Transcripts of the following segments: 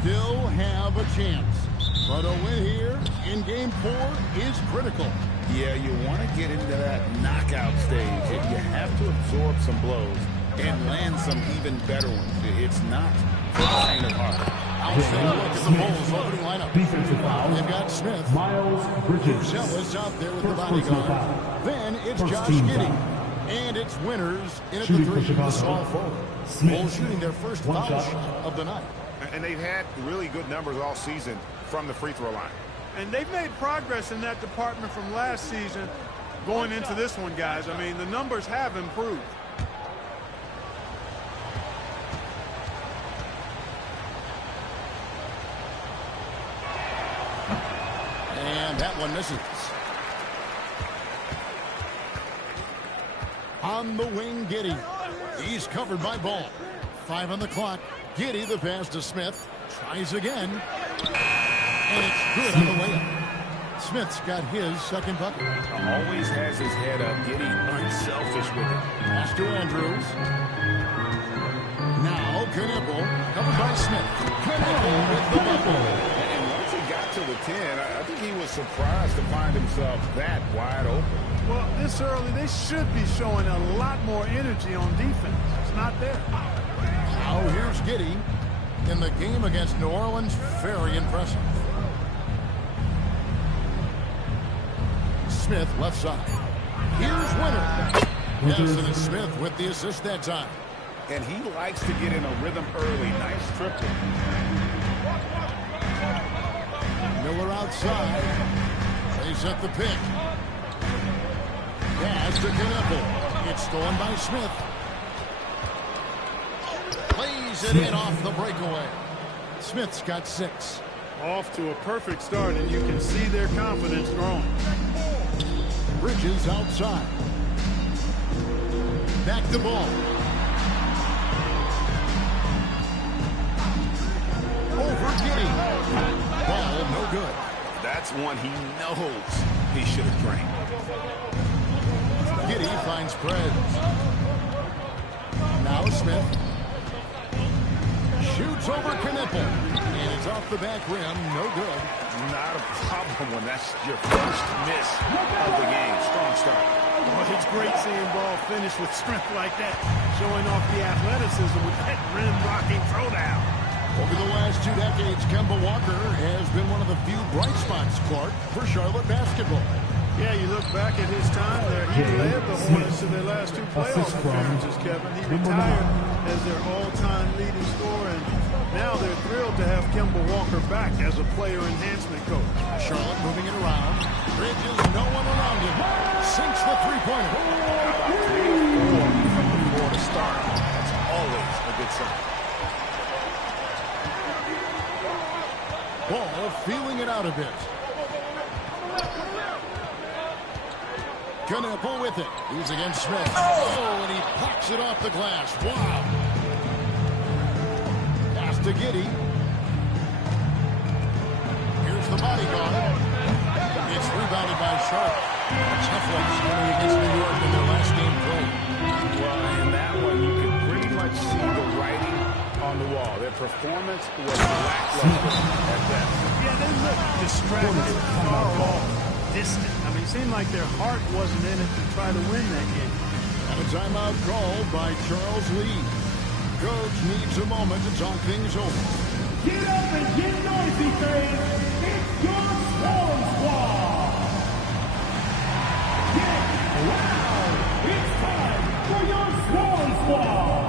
still have a chance. But a win here in Game 4 is critical. Yeah, you want to get into that knockout stage. You have to absorb some blows and land some even better ones. It's not for the faint of heart. Outside look at the Bulls opening lineup. Defensive foul. They've got Smith. Miles Bridges. Purcell out there with the Personal bodyguard. foul. Then it's First Josh team Giddey. foul. And it's Winners in at Shooting the for 3, the Chicago. small forward. Smith. Bulls shooting their first One foul shot. shot of the night. And they've had really good numbers all season from the free throw line. And they've made progress in that department from last season going into this one, guys. I mean, the numbers have improved. And that one misses. On the wing, Giddey. He's covered by Ball. 5 on the clock. Giddey, the pass to Smith. Tries again. And it's good on the layup. Smith's got his second bucket. Always has his head up, Giddey unselfish with it. Pass to Andrews. Now, Knipple, covered by Smith. Knipple with the bucket. And once he got to the 10, I think he was surprised to find himself that wide open. Well, this early, they should be showing a lot more energy on defense. It's not there. Now, here's Giddey. In the game against New Orleans, very impressive. Smith, left side. Here's Winner. Yes, and it's Smith with the assist that time. And he likes to get in a rhythm early. Nice triple. Miller outside. They set the pick. Pass to Knipple. It's stolen by Smith. Plays it in off the breakaway. Smith's got 6. Off to a perfect start, and you can see their confidence growing. Bridges outside. Back the ball. Over Giddey. Ball no good. That's one he knows he should have drained. Giddey finds Preds. Now Smith. Shoots over Knipple. And it's off the back rim. No good. Not a problem when that's your first miss of the game. Strong start. Well, it's great seeing Ball finish with strength like that, showing off the athleticism with that rim-blocking throwdown. Over the last 2 decades, Kemba Walker has been one of the few bright spots, Clark, for Charlotte basketball. Yeah, you look back at his time there, he led the Hornets to their last 2 playoff appearances, Kevin. He retired as their all-time leading scorer, and now they're thrilled to have Kemba Walker back as a player enhancement coach. Charlotte moving it around. Bridges, no one around him. Sinks the three-pointer. About 3 or 4 from the floor to start. That's always a good sign. Ball feeling it out a bit. Knipple with it. He's against Smith. Oh, and he pops it off the glass. Wow. Pass to Giddey. Here's the bodyguard. It's rebounded by Charlotte. Tough one scoring against New York in their last game played. Well, in that one, you could pretty much see the writing on the wall. Their performance was lackluster at best. Yeah, they looked distracted, far off, distant. I mean, it seemed like their heart wasn't in it to try to win that game. And a timeout called by Charles Lee. Coach needs a moment to talk things over. Get up and get noisy, fans. It's your Swarm Squad. Get loud. It's time for your Swarm Squad.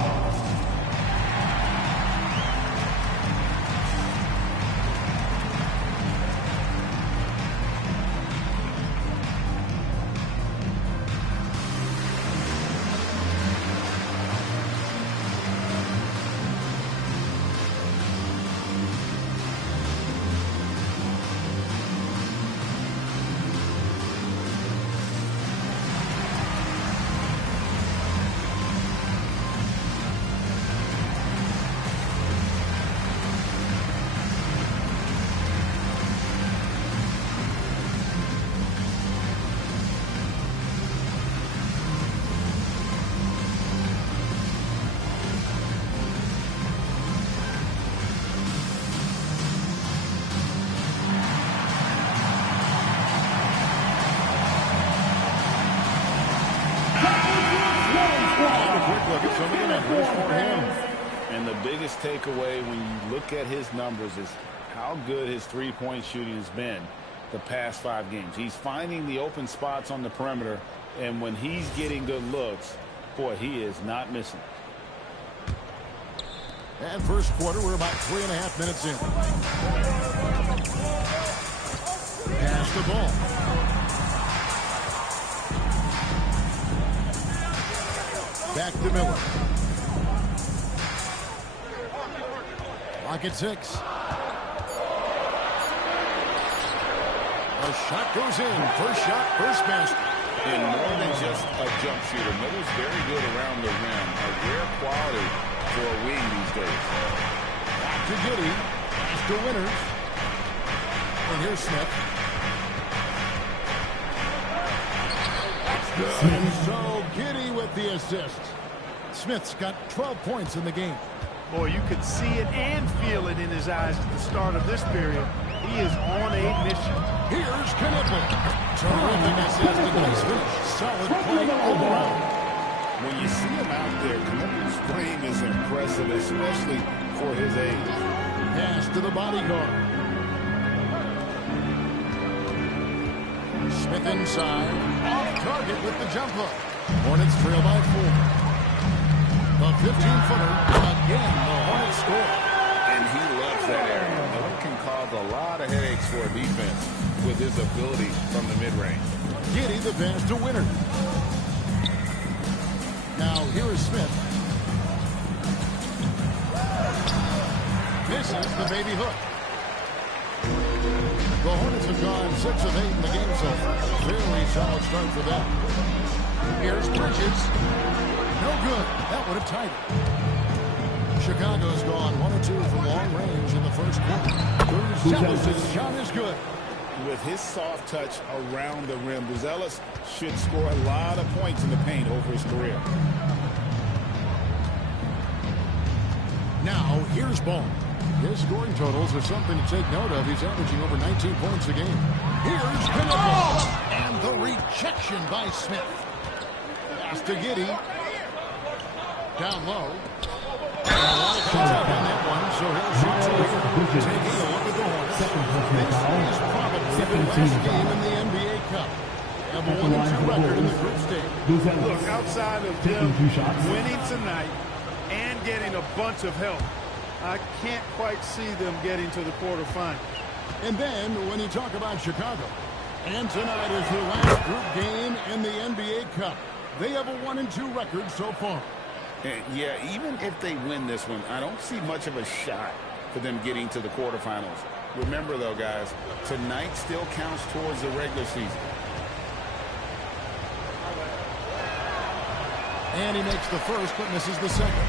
for him. And the biggest takeaway when you look at his numbers is how good his three-point shooting has been the past 5 games. He's finding the open spots on the perimeter, and when he's getting good looks, boy, he is not missing. And first quarter, we're about 3.5 minutes in. Pass the ball. Back to Miller. Clock at 6. A shot goes in. First shot, first basket. And more than just a jump shooter, Miller's very good around the rim. A rare quality for a wing these days. Back to Giddey. Pass to Winters. And here's Smith. And so Giddey with the assist. Smith's got 12 points in the game. Boy, you could see it and feel it in his eyes at the start of this period. He is on a mission. Here's Knippel. Terrific assist and nice finish. Solid play all around. When you see him out there, Knippel's frame is impressive, especially for his age. Pass to the bodyguard. Smith inside. Off target with the jump hook. Hornets trail by 4. The 15-footer. Again, the Hornets score. And he loves that area. Miller can cause a lot of headaches for a defense with his ability from the mid-range. Giddey the pass to Winter. Now here is Smith. Misses the baby hook. The Hornets have gone 6 of 8 in the game so far. Very solid start for them. Here's Bridges. No good. That would have tied it. Chicago's gone 1 of 2 from long range in the first quarter. Buzelis' shot is good. With his soft touch around the rim, Buzelis should score a lot of points in the paint over his career. Now, here's Ball. His scoring totals are something to take note of. He's averaging over 19 points a game. Here's Knippel. And the rejection by Smith. Pass to Giddey. Down low. And a lot of contact on that one, so he'll shoot 2 here. Taking a look at the Hornets. This is probably the last game in the NBA Cup. They have a 1-2 record in the group stage. Look, outside of them winning tonight and getting a bunch of help, I can't quite see them getting to the quarterfinals. And then when you talk about Chicago, and tonight is their last group game in the NBA Cup. They have a 1-2 record so far. Yeah, even if they win this one, I don't see much of a shot for them getting to the quarterfinals. Remember, though, guys, tonight still counts towards the regular season. And he makes the first, but misses the second.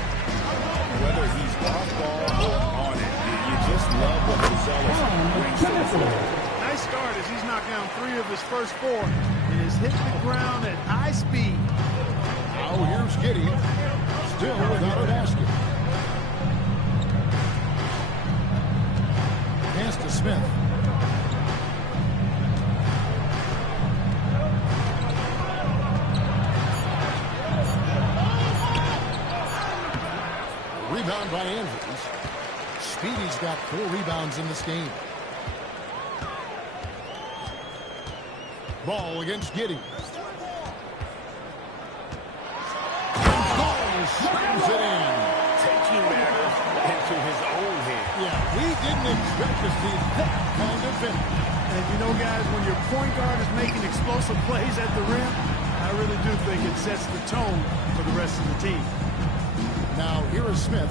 Whether he's off ball or on it, you just love what Buzelis brings to the floor. Nice start as he's knocked down 3 of his first 4 and has hit the ground at high speed. Now here's Giddey, still without a basket. Pass to Smith. Rebound by Andrews. Speedy's got 4 rebounds in this game. Ball against Giddey. Slams it in. Taking matters into his own hand. Yeah, we didn't expect to see that kind of finish. And you know, guys, when your point guard is making explosive plays at the rim, I really do think it sets the tone for the rest of the team. Now, here is Smith,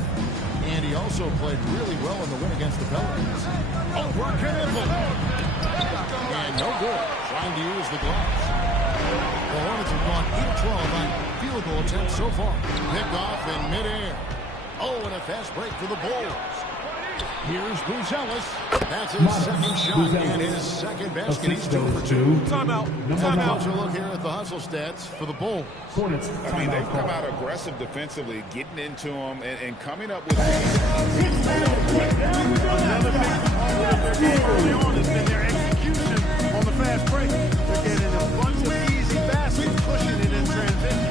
and he also played really well in the win against the Pelicans. Over Knippel. And no good, trying to use the glass. The Hornets have gone 8-12 on field goal attempts so far. Pick off in midair. Oh, and a fast break for the Bulls. Here's Buzelis. That's his second shot and his second basket. He's 2 for 2. Timeout. Timeout. To look here at the hustle stats for the Bulls. I mean, they've come out aggressive defensively, getting into them and coming up with... Another big component early on has been their execution on the fast break. They're getting a bunch of easy baskets, pushing it in transition.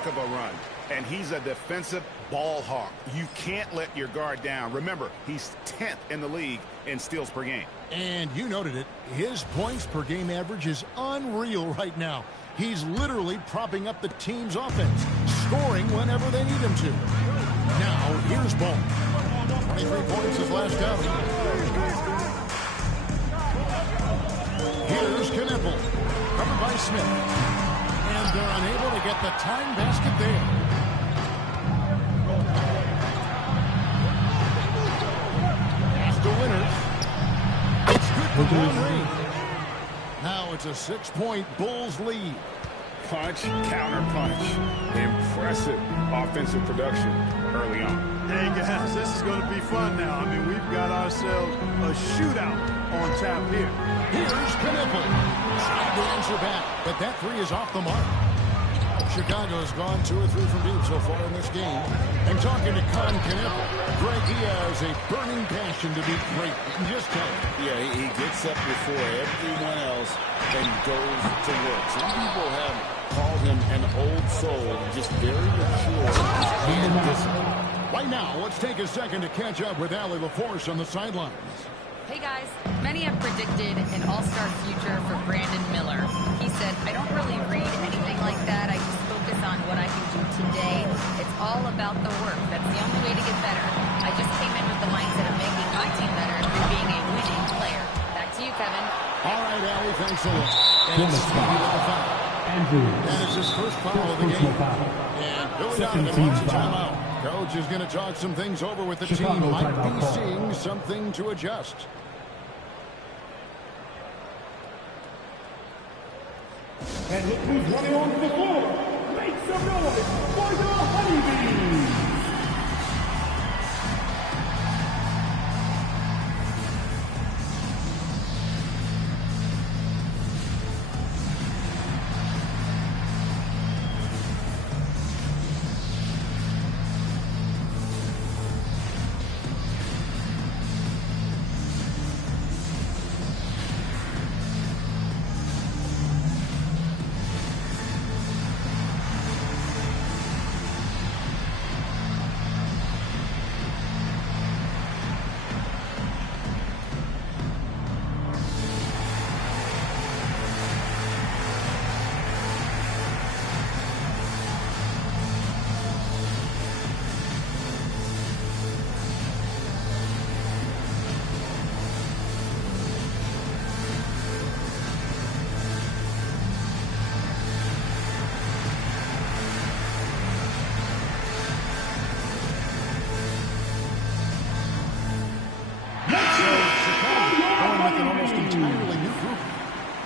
heck of a run. And he's a defensive ball hawk. You can't let your guard down. Remember, he's 10th in the league in steals per game. And you noted it. His points per game average is unreal right now. He's literally propping up the team's offense, scoring whenever they need him to. Now, here's Ball. 23 points his last outing. Here's Knippel, covered by Smith. And they're unable to get the tying basket there. Pass to Winters. It's good for long range. Now it's a 6-point Bulls lead. Punch, counter punch. Impressive offensive production early on. Hey, guys, this is going to be fun now. I mean, we've got ourselves a shootout on tap here. Here's Knippel. Trying to answer back, but that three is off the mark. Chicago's gone 2 or 3 from deep so far in this game. And talking to Con Knippel, Greg, he has a burning passion to be great. You can just tell it. Yeah, he gets up before everyone else and goes to work. Some people have called him an old soul, just very mature and disciplined. Right now, let's take a second to catch up with Allie LaForce on the sidelines. Hey guys, many have predicted an all-star future for Brandon Miller. He said, I don't really read anything like that. I just focus on what I can do today. It's all about the work. That's the only way to get better. I just came in with the mindset of making my team better through being a winning player. Back to you, Kevin. All right, Allie, thanks a lot. And it's Stevie with the foul. And it's his first foul of the game. And Billy Donovan wants a timeout. Coach is going to talk some things over with the team. Might be seeing something to adjust. And look who's running onto the floor. Make some noise for the Honeybees.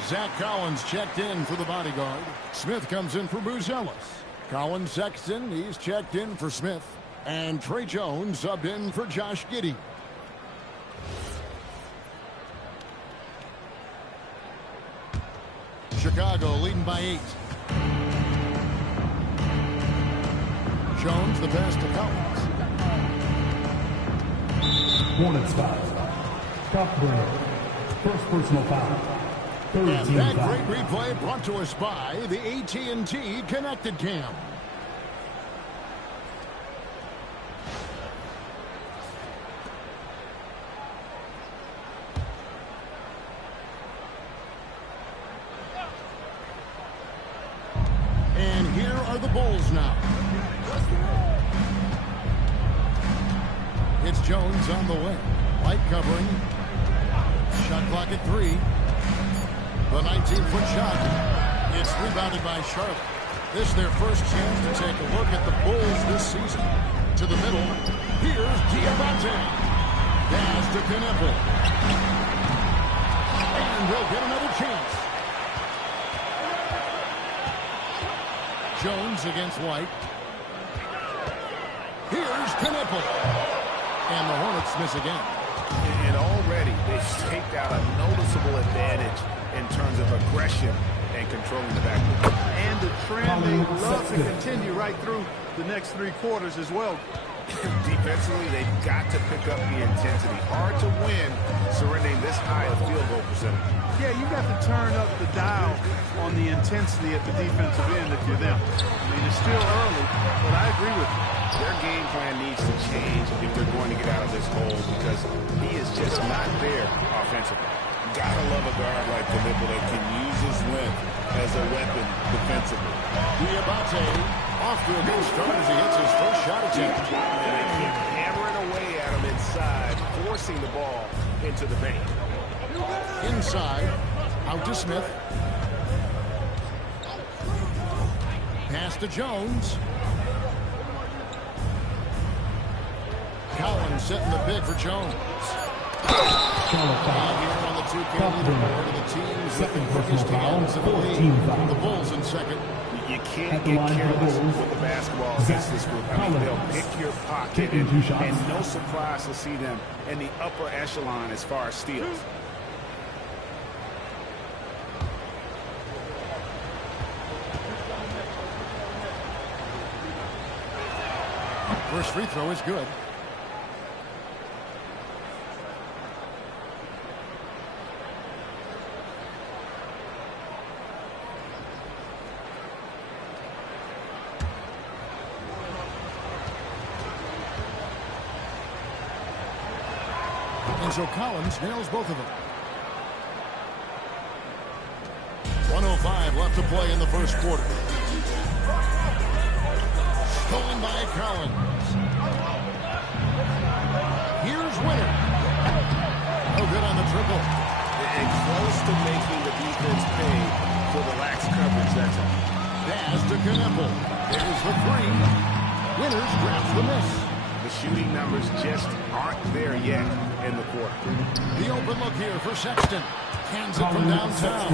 Zach Collins checked in for the bodyguard. Smith comes in for Buzelis. Collins Sexton, he's checked in for Smith. And Trey Jones subbed in for Josh Giddey. Chicago leading by 8. Jones the pass to Collins. Hornets foul. Stop play. First personal foul. And that great replay brought to us by the AT&T Connected Cam. And here are the Bulls now. It's Jones on the wing. White covering. Shot clock at 3. The 19-foot shot. It's rebounded by Charlotte. This is their first chance to take a look at the Bulls this season. To the middle. Here's Diabate. Pass to Knippel. And they'll get another chance. Jones against White. Here's Knippel. And the Hornets miss again. And already they've staked out a noticeable advantage in terms of aggression and controlling the backcourt. And the trend they love to continue right through the next 3 quarters as well. Defensively, they've got to pick up the intensity. Hard to win surrendering this high a field goal percentage. Yeah, you got to turn up the dial on the intensity at the defensive end if you're them. I mean, it's still early, but I agree with you. Their game plan needs to change if they're going to get out of this hole because he is just not there offensively. Gotta love a guard like Knipple that can use his length as a weapon defensively. Diabate off to a good start as he hits his first shot attempt. And they keep hammering away at him inside, forcing the ball into the paint. Inside, out to Smith. Pass to Jones. Collins setting the big for Jones. And here on the 2K leaderboard are the teams with the quickest hands in the league. The Bulls in second. You can't get careless with the basketball against this group. I mean, they'll pick your pocket, and no surprise to see them in the upper echelon as far as steals. First free throw is good. And so Collins nails both of them. 1:05 left to play in the first quarter. Stolen by Collins. Here's Winner. No good on the triple. And close to making the defense pay for the lax coverage, that's all. Pass to Knipple. There's the three. Winners grabs the miss. The shooting numbers just aren't there yet in the quarter. The open look here for Sexton. Hands it from downtown.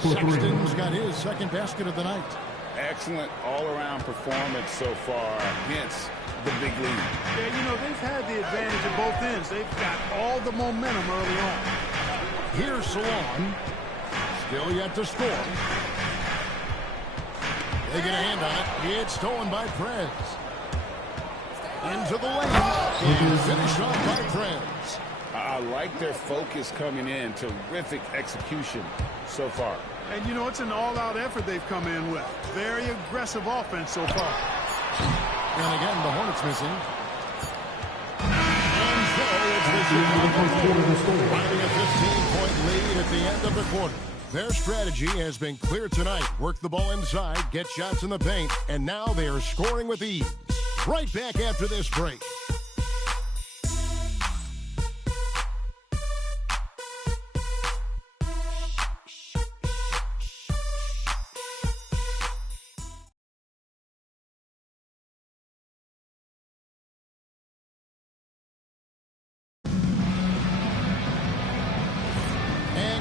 Sexton's got his second basket of the night. Excellent all-around performance so far, hence the big lead. Yeah, you know, they've had the advantage at both ends. They've got all the momentum early on. Here's Salon. Still yet to score. They get a hand on it. It's stolen by Prez. Into the lane. And finished off by Prez. I like their focus coming in. Terrific execution so far. And, you know, it's an all-out effort they've come in with. Very aggressive offense so far. And again, the Hornets missing. And so it's the Chicago Bulls finding a 15-point lead at the end of the quarter. Their strategy has been clear tonight. Work the ball inside, get shots in the paint, and now they are scoring with ease. Right back after this break.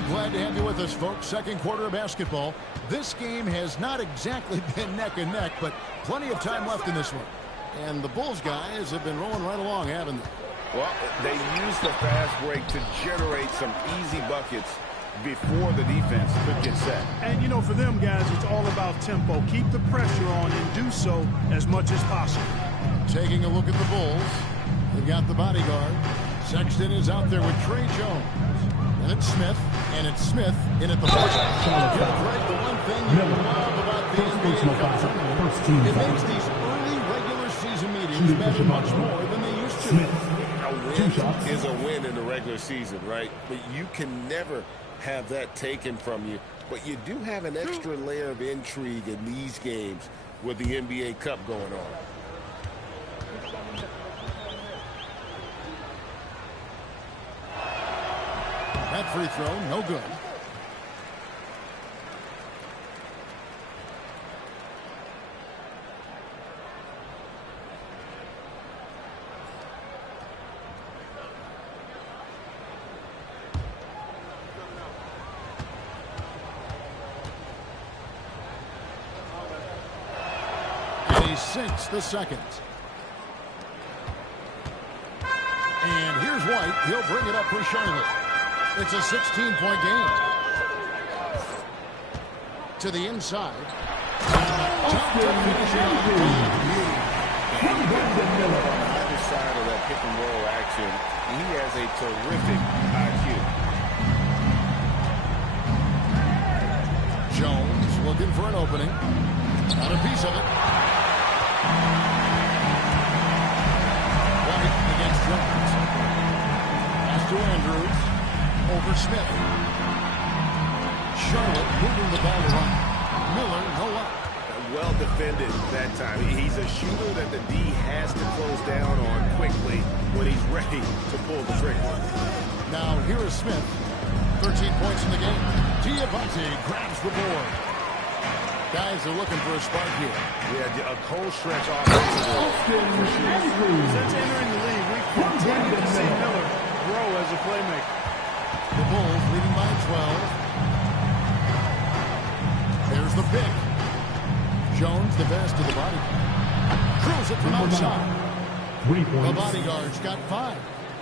Glad to have you with us, folks. Second quarter of basketball. This game has not exactly been neck and neck, but plenty of time left in this one. And the Bulls guys have been rolling right along, haven't they? Well, they used the fast break to generate some easy buckets before the defense could get set. And, you know, for them guys, it's all about tempo. Keep the pressure on and do so as much as possible. Taking a look at the Bulls. They've got the bodyguard. Sexton is out there with Trey Jones. And it's Smith, in at the first. Right, the one thing you love about the NBA it makes these early regular season meetings matter much more than they used to. A win is a win in the regular season, right? But you can never have that taken from you. But you do have an extra layer of intrigue in these games with the NBA Cup going on. That free throw, no good. And he sinks the second. And here's White. He'll bring it up for Charlotte. It's a 16-point game. To the inside. Top to finish it. pick-and-roll action. He has a terrific IQ. Jones looking for an opening. Got a piece of it. White against Jones. Pass to Andrews. Over Smith. Charlotte moving the ball around. Miller, no up. Well defended that time. He's a shooter that the D has to close down on quickly when he's ready to pull the trigger. Now here is Smith. 13 points in the game. Diabate grabs the board. Guys are looking for a spark here. Yeah, a cold stretch offensively. Since entering the league, we've continued to see Miller grow as a playmaker. The Bulls leading by 12. There's the pick. Jones, the best to the body. Drills it from outside. 3 The points. bodyguard's got 5.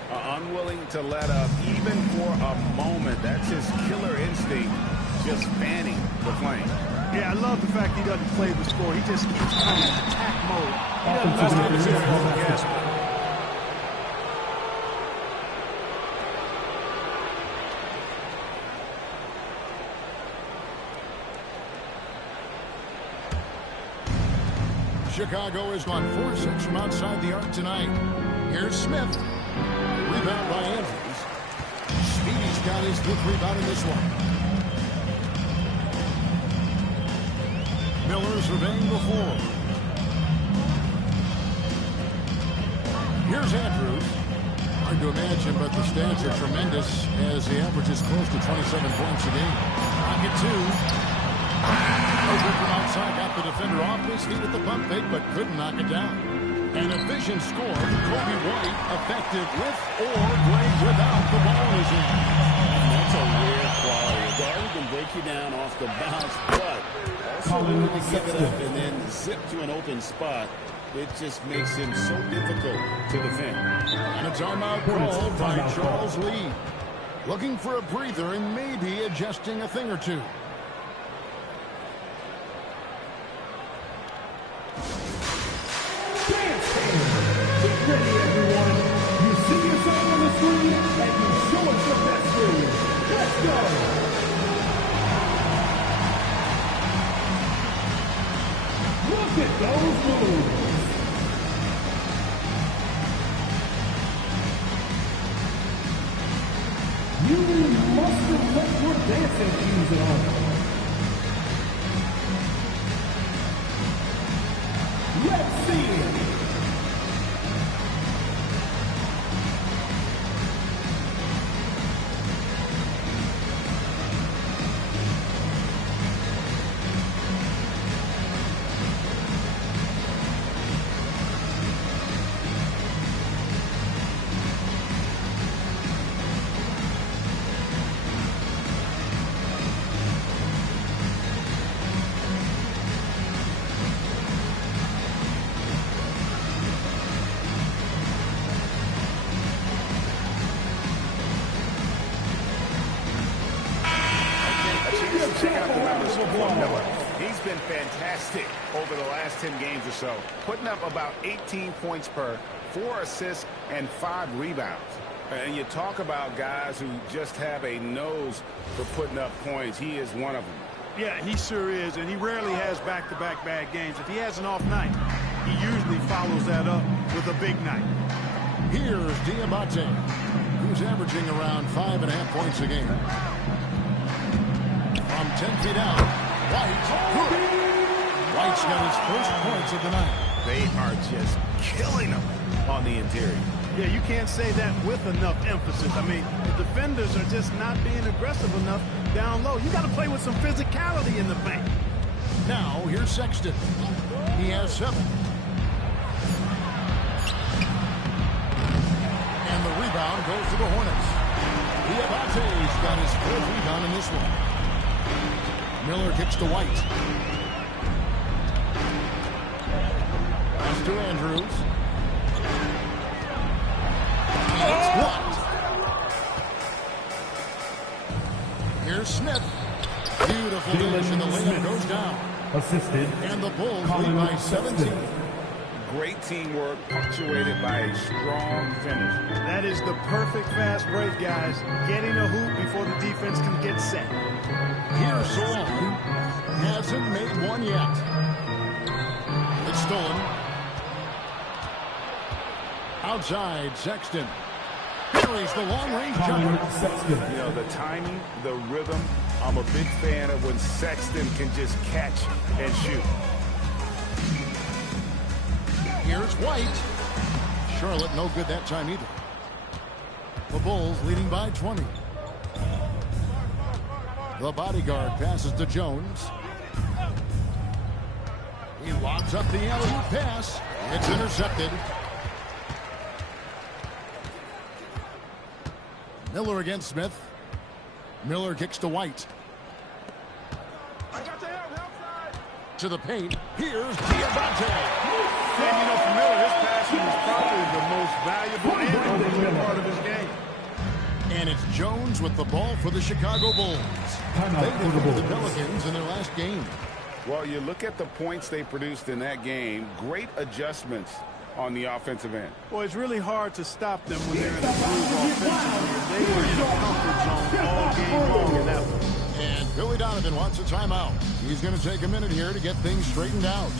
Unwilling to let up even for a moment. That's his killer instinct, just fanning the flame. Yeah, I love the fact he doesn't play the score. He just keeps coming in attack mode. He doesn't Offensive miss rebound. on the gas pedal. Chicago has gone 4-6 from outside the arc tonight. Here's Smith. Rebound by Andrews. Speedy's got his 5th rebound in this one. Miller's surveying the floor. Here's Andrews. Hard to imagine, but the stats are tremendous as he averages close to 27 points a game. Pocket 2. Over from outside, got the defender off his feet at the pump fake, but couldn't knock it down. An efficient score for Kobe White, effective with or great without the ball in his hand. And that's a rare quality. A guy who can break you down off the bounce, but also able to give it up and then zip to an open spot. It just makes him so difficult to defend. And a timeout called by Charles Lee. Looking for a breather and maybe adjusting a thing or two. Get ready, everyone. You see yourself on the screen, and you show us your best move. Let's go. Look at those moves. You must have left your dancing shoes on. Let's see it. Check out the numbers for Miller. He's been fantastic over the last 10 games or so, putting up about 18 points per, 4 assists, and 5 rebounds. And you talk about guys who just have a nose for putting up points. He is one of them. Yeah, he sure is, and he rarely has back-to-back bad games. If he has an off night, he usually follows that up with a big night. Here's Diabate, who's averaging around 5.5 points a game. From 10 feet out, White, good. White's got his first points of the night. They are just killing him on the interior. Yeah, you can't say that with enough emphasis. I mean, the defenders are just not being aggressive enough down low. You got to play with some physicality in the paint. Now, here's Sexton. He has 7. And the rebound goes to the Hornets. Diabate's got his 4th rebound in this one. Miller kicks to White. Pass to Andrews. It's blocked. Here's Smith. Beautiful finish, and the layup goes down. Assisted. And the Bulls lead by 17. Great teamwork punctuated by a strong finish. That is the perfect fast break, guys. Getting a hoop before the defense can get set. Here's Salon. Hasn't made one yet. It's stolen. Outside, Sexton. Carries the long-range jumper. You know, the timing, the rhythm. I'm a big fan of when Sexton can just catch and shoot. Here's White. Charlotte no good that time either. The Bulls leading by 20. The bodyguard passes to Jones. He lobs up the alley-oop pass. It's intercepted. Miller against Smith. Miller kicks to White. To the paint. Here's Diabate. And, you know, for Miller, his passing is probably the most valuable and overlooked part of his game. And it's Jones with the ball for the Chicago Bulls. They defeated the Pelicans in their last game. Well, you look at the points they produced in that game. Great adjustments on the offensive end. Well, it's really hard to stop them when they're in a groove offensively. They were in a comfort zone all game long in that one. And Billy Donovan wants a timeout. He's going to take a minute here to get things straightened out.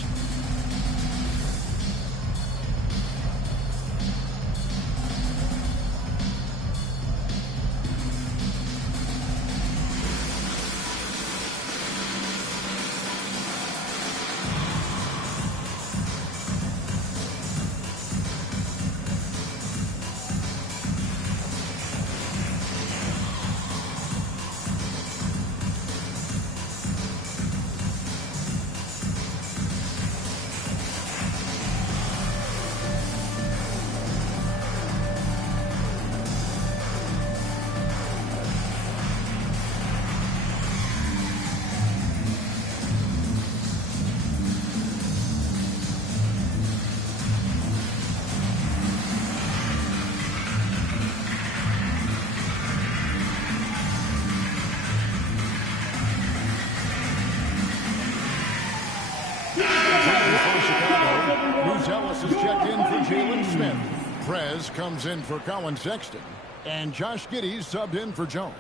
Ellis is checked in for Jalen Smith. Prez comes in for Colin Sexton. And Josh Giddey subbed in for Jones.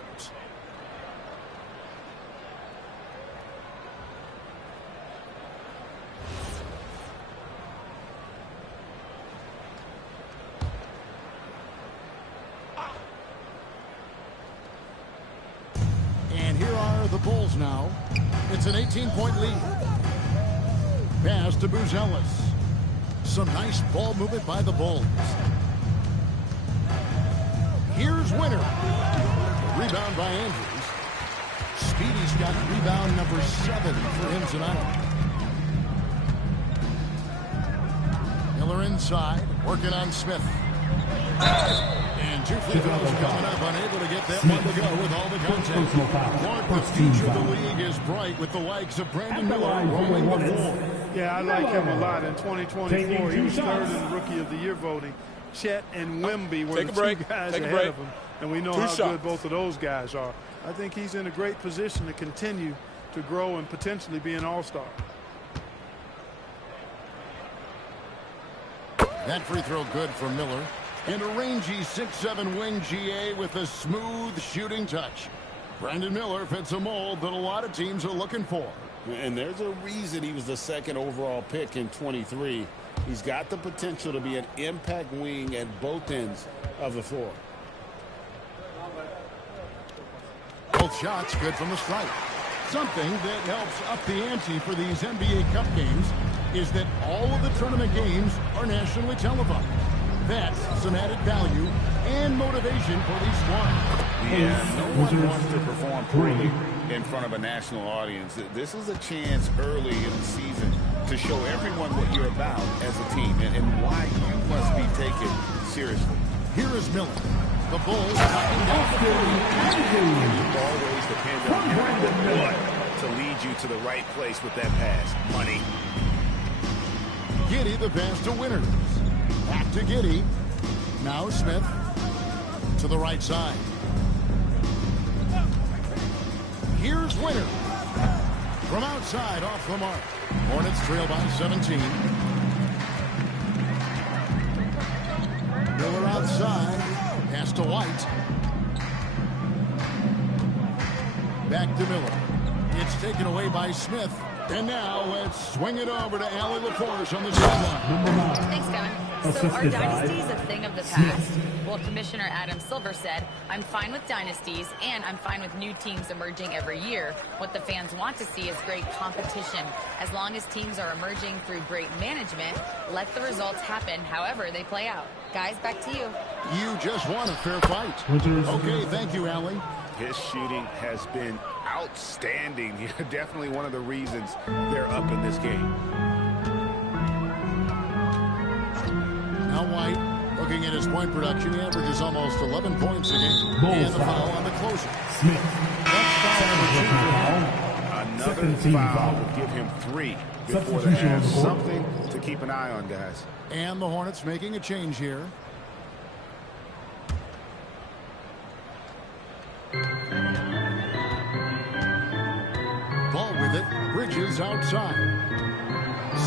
And here are the Bulls now. It's an 18-point lead. Pass to Ellis. Some nice ball movement by the Bulls. Here's Winter. Rebound by Andrews. Speedy's got rebound number 7 for him tonight. Miller inside, working on Smith. And 2 free throws coming up, unable to get that one to go with all the contact. Mark, the future of the league is bright with the likes of Brandon Miller rolling the floor. Yeah, I like him a lot. In 2024, he was third in the Rookie of the Year voting. Chet and Wemby were the 2 guys ahead of him. And we know how good both of those guys are. I think he's in a great position to continue to grow and potentially be an all-star. That free throw good for Miller. And a rangy 6'7" wing GA with a smooth shooting touch. Brandon Miller fits a mold that a lot of teams are looking for. And there's a reason he was the 2nd overall pick in 23. He's got the potential to be an impact wing at both ends of the floor. Both shots good from the stripe. Something that helps up the ante for these NBA Cup games is that all of the tournament games are nationally televised. That's some added value and motivation for these squads. Yeah, no one wants to perform poorly in front of a national audience. This is a chance early in the season to show everyone what you're about as a team and why you must be taken seriously. Here is Miller. The Bulls knocking down the three. You always depend on everyone to lead you to the right place with that pass. Money. Giddey the pass to Winters. Back to Giddey. Now Smith to the right side. Here's Winter. From outside off the mark. Hornets trail by 17. side. Pass to White. Back to Miller. It's taken away by Smith. And now let's swing it over to Allie LaForge on the sideline. Thanks, Kevin. So our dynasty is a thing of the past. Well, Commissioner Adam Silver said, I'm fine with dynasties, and I'm fine with new teams emerging every year. What the fans want to see is great competition. As long as teams are emerging through great management, let the results happen however they play out. Guys, back to you. You just want a fair fight. Okay, thank you, Allie. His shooting has been outstanding. Definitely one of the reasons they're up in this game. Now White, looking at his point production, he averages almost 11 points a game. And the foul on the closer. Smith. Another foul will give him 3 before the half. Something to keep an eye on, guys. And the Hornets making a change here. Ball with it. Bridges outside.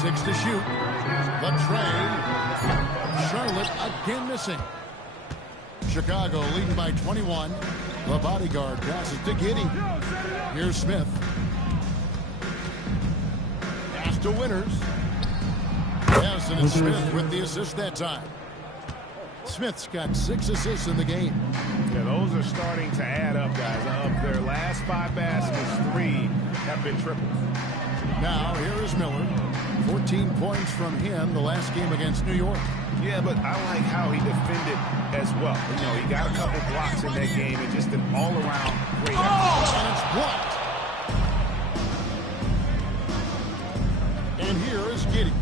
6 to shoot. The tray. Charlotte again missing. Chicago leading by 21. The bodyguard passes to Giddey. Here's Smith. Pass to Winters. Yes, and it's Smith with the assist that time. Smith's got 6 assists in the game. Yeah, those are starting to add up, guys. Of their last 5 baskets, 3 have been triples. Now, here is Miller. 14 points from him the last game against New York. Yeah, but I like how he defended as well. You know, he got a couple blocks in that game and just an all-around great effort. And it's blocked. And here is Giddey.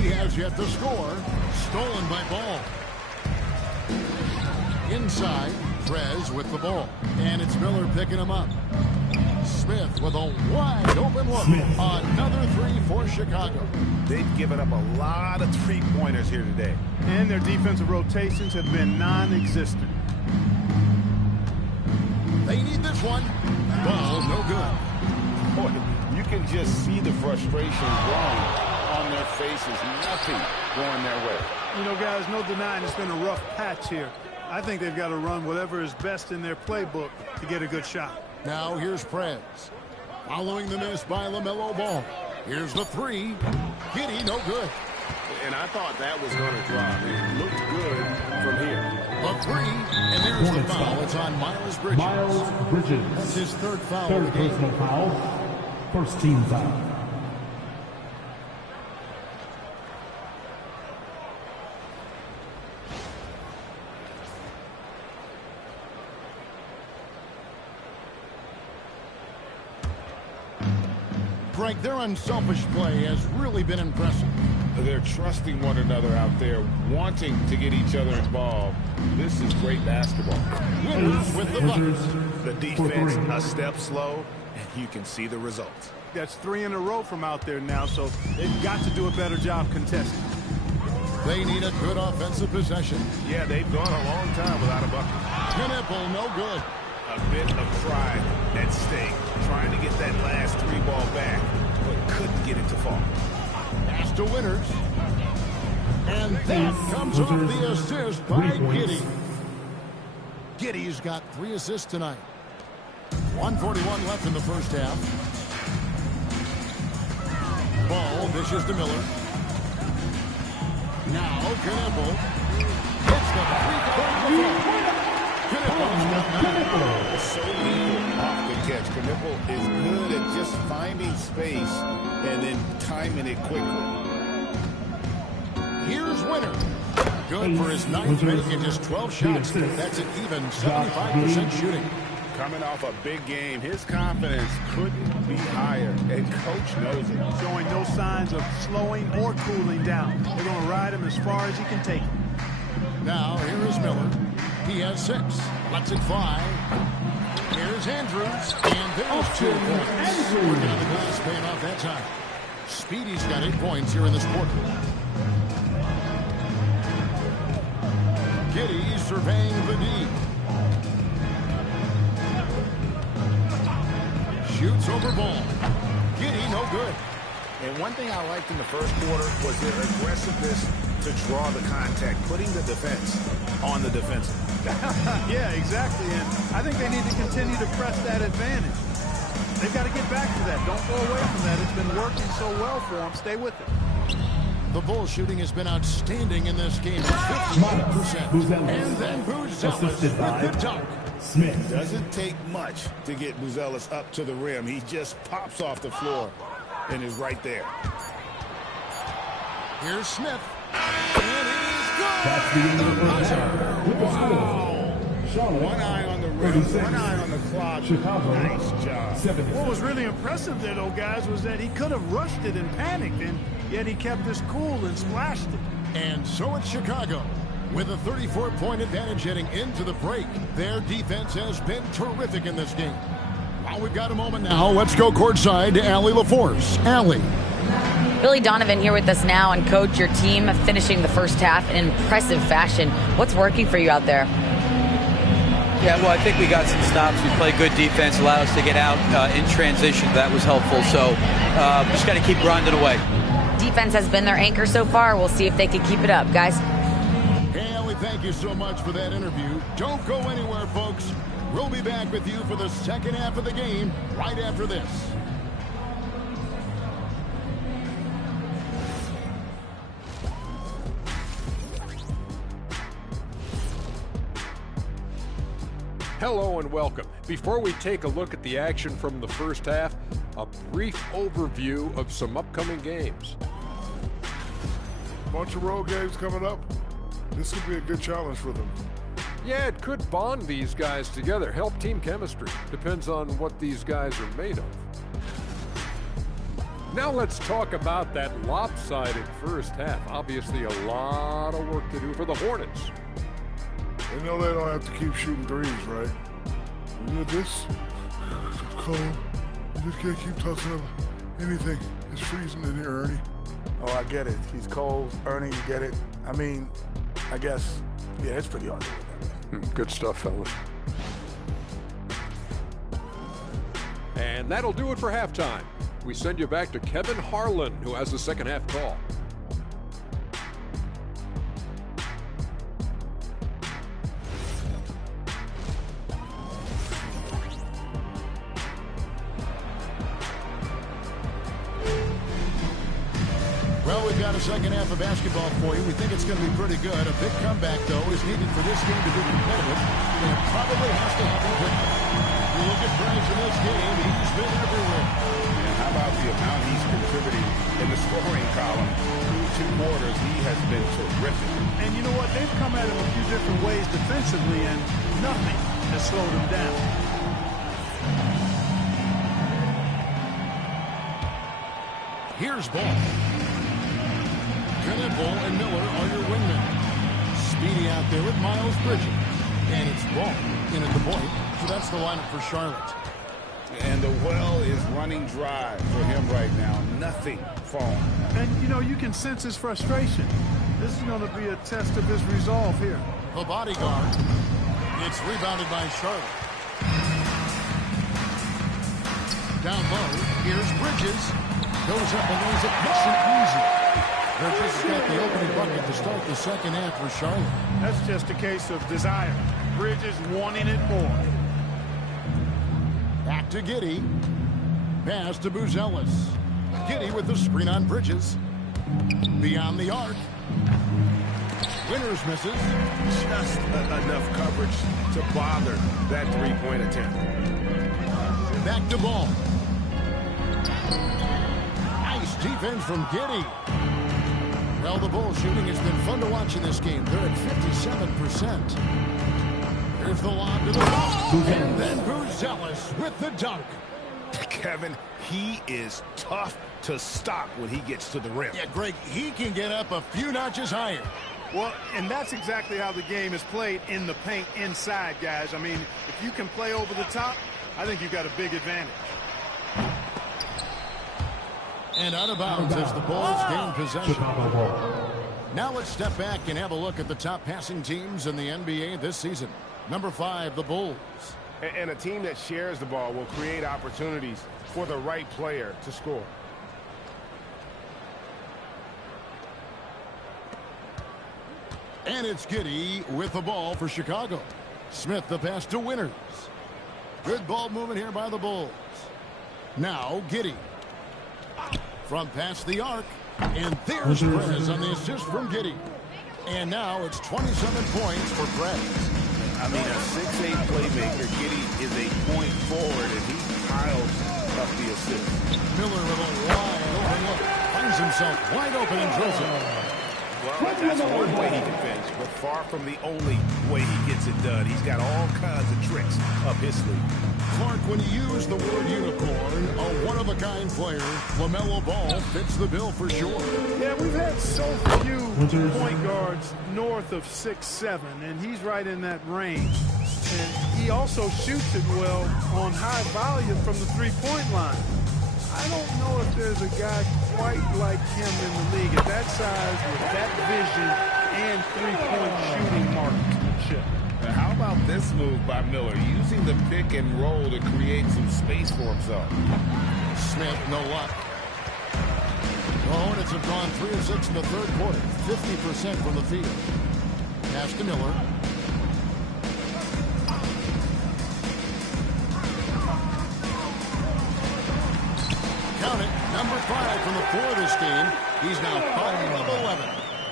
He has yet to score. Stolen by Ball. Inside, Trez with the ball. And it's Miller picking him up. Smith with a wide open look. Another 3 for Chicago. They've given up a lot of 3-pointers here today. And their defensive rotations have been non-existent. They need this one. Ball no good. Boy, you can just see the frustration growing on their faces. Nothing going their way. You know, guys, no denying it's been a rough patch here. I think they've got to run whatever is best in their playbook to get a good shot. Now here's Prez. Following the miss by LaMelo Ball. Here's the 3. Giddey, no good. And I thought that was going to drop. It looked good from here. The 3, and there's the foul. It's on Miles Bridges. Miles Bridges. That's his 3rd foul of the Third game. personal foul. First team foul. Frank, their unselfish play has really been impressive. They're trusting one another out there, wanting to get each other involved. This is great basketball. Winters with the bucket. The defense a step slow, and you can see the results. That's 3 in a row from out there now, so they've got to do a better job contesting. They need a good offensive possession. Yeah, they've gone a long time without a bucket. Knipple, no good. A bit of pride at stake, trying to get that last 3 ball back, but couldn't get it to fall. Pass to Winters. And that comes off the assist by Giddey. Giddey's got 3 assists tonight. 1:41 left in the first half. Ball dishes to Miller. Now Knipple hits the 3-point. So eager off the catch. Knipple is good at just finding space and then timing it quickly. Here's Winter. Good for his 9th make in just 12 shots. That's an even 75% shooting. Coming off a big game, his confidence couldn't be higher, and Coach knows it. Showing no signs of slowing or cooling down. They're going to ride him as far as he can take him. Now, here is Miller. He has 6. Lets it fly. Here's Andrews. And there's 2 points. Working on the glass, paying off that time. Speedy's got 8 points here in this quarter. Giddey surveying the D. Shoots over Ball. Giddey, no good. And one thing I liked in the first quarter was their aggressiveness to draw the contact, putting the defense on the defensive. Yeah, exactly. And I think they need to continue to press that advantage. They've got to get back to that. Don't go away from that. It's been working so well for them. Stay with it. The Bull shooting has been outstanding in this game. 58%. And then Buzelis with the dunk. Smith. Doesn't take much to get Buzelis up to the rim. He just pops off the floor and is right there. Here's Smith. And it is good. That's the end of the first half. With the score. Charlotte, One eye on the rim, 36. one eye on the clock. Chicago, Nice job. 70. What was really impressive there, though, guys, was that he could have rushed it and panicked, and yet he kept his cool and splashed it. And so it's Chicago. With a 34-point advantage heading into the break. Their defense has been terrific in this game. Well, we've got a moment now. Let's go courtside to Allie LaForce. Allie. Billy Donovan here with us now, and coach, your team finishing the first half in impressive fashion. What's working for you out there? Yeah, well, I think we got some stops. We played good defense, allowed us to get out in transition. That was helpful. So just got to keep grinding away. Defense has been their anchor so far. We'll see if they can keep it up, guys. Hey, Allie, thank you so much for that interview. Don't go anywhere, folks. We'll be back with you for the second half of the game right after this. Hello and welcome. Before we take a look at the action from the first half, a brief overview of some upcoming games. Bunch of road games coming up. This could be a good challenge for them. Yeah, it could bond these guys together, help team chemistry. Depends on what these guys are made of. Now let's talk about that lopsided first half. Obviously a lot of work to do for the Hornets. They know they don't have to keep shooting threes, right? Look at this. It's cold. You just can't keep tossing up anything. It's freezing in here, Ernie. Oh, I get it. He's cold. Ernie, you get it. I mean, I guess, yeah, it's pretty hard to do that. Good stuff, fellas. And that'll do it for halftime. We send you back to Kevin Harlan, who has the second half call. Well, we've got a second half of basketball for you. We think it's going to be pretty good. A big comeback, though, is needed for this game to be competitive, and it probably has to happen quickly. You look at Bryce in this game, he's been everywhere. And how about the amount he's contributing in the scoring column? Through two quarters, he has been terrific. And you know what? They've come at him a few different ways defensively, and nothing has slowed him down. Here's Ball. Knipple and Miller are your wingmen. Speedy out there with Miles Bridges. And it's Ball in at the point. So that's the lineup for Charlotte. And the well is running dry for him right now. Nothing falling. And, you know, you can sense his frustration. This is going to be a test of his resolve here. The bodyguard. It's rebounded by Charlotte. Down low. Here's Bridges. Goes up and lays it nice and easy. Bridges has got the opening bucket to start the second half for Charlotte. That's just a case of desire. Bridges wanting it more. Back to Giddey. Pass to Buzelis. Giddey with the screen on Bridges. Beyond the arc. Winters misses. Just enough coverage to bother that three-point attempt. Back to Ball. Nice defense from Giddey. Well, the Bulls shooting has been fun to watch in this game. They're at 57%. Here's the lob to the ball. And then Buzelis with the dunk. Kevin, he is tough to stop when he gets to the rim. Yeah, Greg, he can get up a few notches higher. Well, and that's exactly how the game is played in the paint inside, guys. I mean, if you can play over the top, I think you've got a big advantage. And out of bounds as the Bulls gain possession. Now let's step back and have a look at the top passing teams in the NBA this season. Number 5, the Bulls. And a team that shares the ball will create opportunities for the right player to score. And it's Giddey with the ball for Chicago. Smith the pass to Winters. Good ball movement here by the Bulls. Now Giddey. From past the arc. And there's Perez on the assist from Giddey. And now it's 27 points for Perez. I mean, a 6'8 playmaker. Giddey is a point forward, and he piles up the assist. Miller with a wide open look. Finds himself wide open and drills it. Well, that's one way he can finish, but far from the only way he gets it done. He's got all kinds of tricks up his sleeve. Clark, when you use the word unicorn, a one-of-a-kind player, LaMelo Ball fits the bill for sure. Yeah, we've had so few point guards north of 6'7", and he's right in that range. And he also shoots it well on high volume from the three-point line. I don't know if there's a guy quite like him in the league at that size with that vision and three-point shooting marksmanship. Now, how about this move by Miller, using the pick and roll to create some space for himself? Smith, no luck. The Hornets have gone 3 of 6 in the third quarter, 50% from the field. Pass to Miller. Count it, number 5 from the floor of this team. He's now 5 of 11.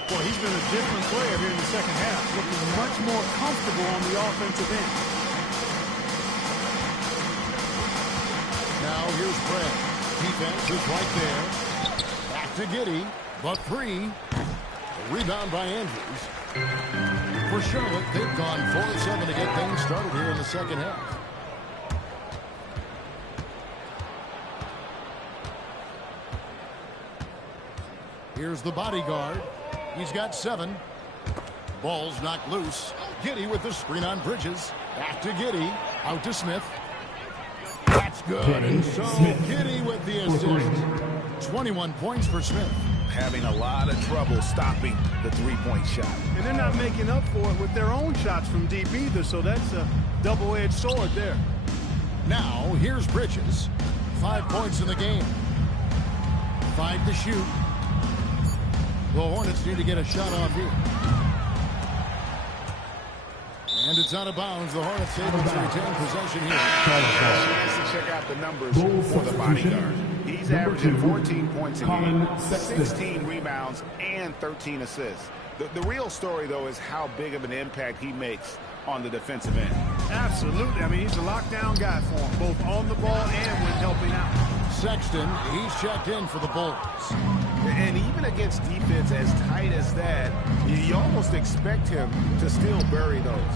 Boy, he's been a different player here in the second half, looking much more comfortable on the offensive end. Now here's Brett. Defense is right there. Back to Giddey, but 3. A rebound by Andrews. For Charlotte, they've gone 4 of 7 to get things started here in the second half. Here's the bodyguard. He's got 7. Ball's knocked loose. Giddey with the screen on Bridges. Back to Giddey. Out to Smith. That's good. And so Giddey with the assist. 21 points for Smith. Having a lot of trouble stopping the three-point shot. And they're not making up for it with their own shots from deep either, so that's a double-edged sword there. Now, here's Bridges. 5 points in the game. 5 to shoot. The Hornets need to get a shot off here. And it's out of bounds. The Hornets able to retain possession here. Chance to check out the numbers for the bodyguard. He's averaging 14 points a game, 16 rebounds, and 13 assists. The real story, though, is how big of an impact he makes on the defensive end. Absolutely. I mean, he's a lockdown guy for him, both on the ball and when helping out. Sexton, he's checked in for the Bulls. And even against defense as tight as that, you almost expect him to still bury those.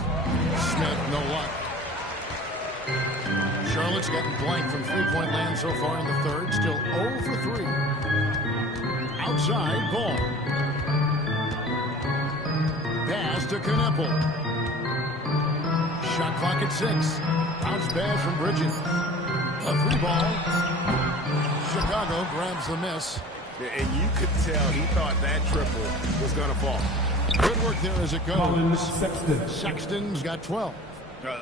Smith, no luck. Charlotte's gotten blank from three-point land so far in the third. Still 0 for 3. Outside, Ball. Pass to Kneppel. Shot clock at 6. Bounce pass from Bridges. A 3-ball. Chicago grabs the miss. And you could tell he thought that triple was going to fall. Good work there as it goes. Sexton's got 12.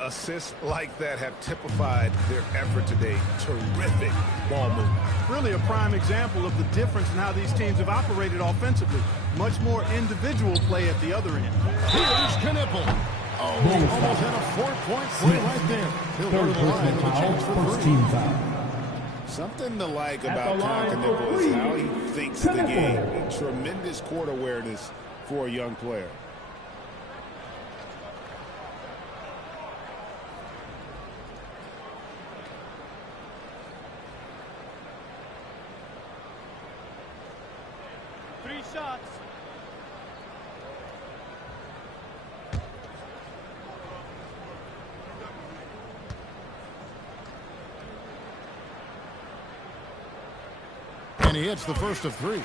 Assists like that have typified their effort today. Terrific ball movement. Really a prime example of the difference in how these teams have operated offensively. Much more individual play at the other end. Here's Kneppel. Oh, he almost had a 4-point play right there. He'll go to the line with a chance for 3. Something to like about Tom Kneppel is how he thinks the game. Tremendous court awareness for a young player. Shots. And he hits the first of 3.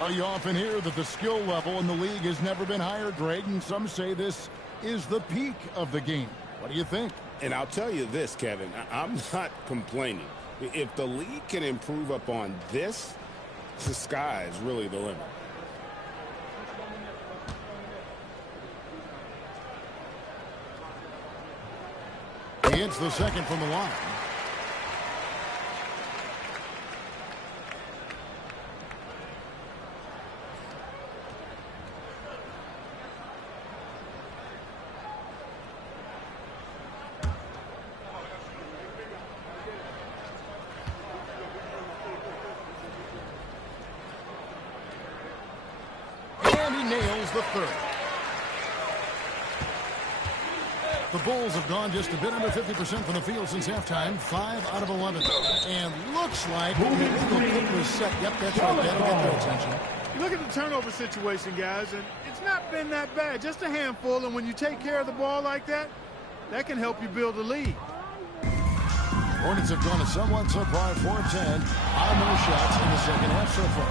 Well, you often hear that the skill level in the league has never been higher, Greg, and some say this is the peak of the game. What do you think? And I'll tell you this, Kevin, I'm not complaining. If the league can improve upon this, the sky is really the limit. He hits the second from the line. He nails the third. The Bulls have gone just a bit under 50% from the field since halftime, 5 out of 11. And looks like the illegal kick was set. Yep, that's right. That'll get their attention. You look at the turnover situation, guys, and it's not been that bad. Just a handful, and when you take care of the ball like that, that can help you build a lead. Hornets have gone a somewhat subpar 4 of 10 on those shots in the second half so far.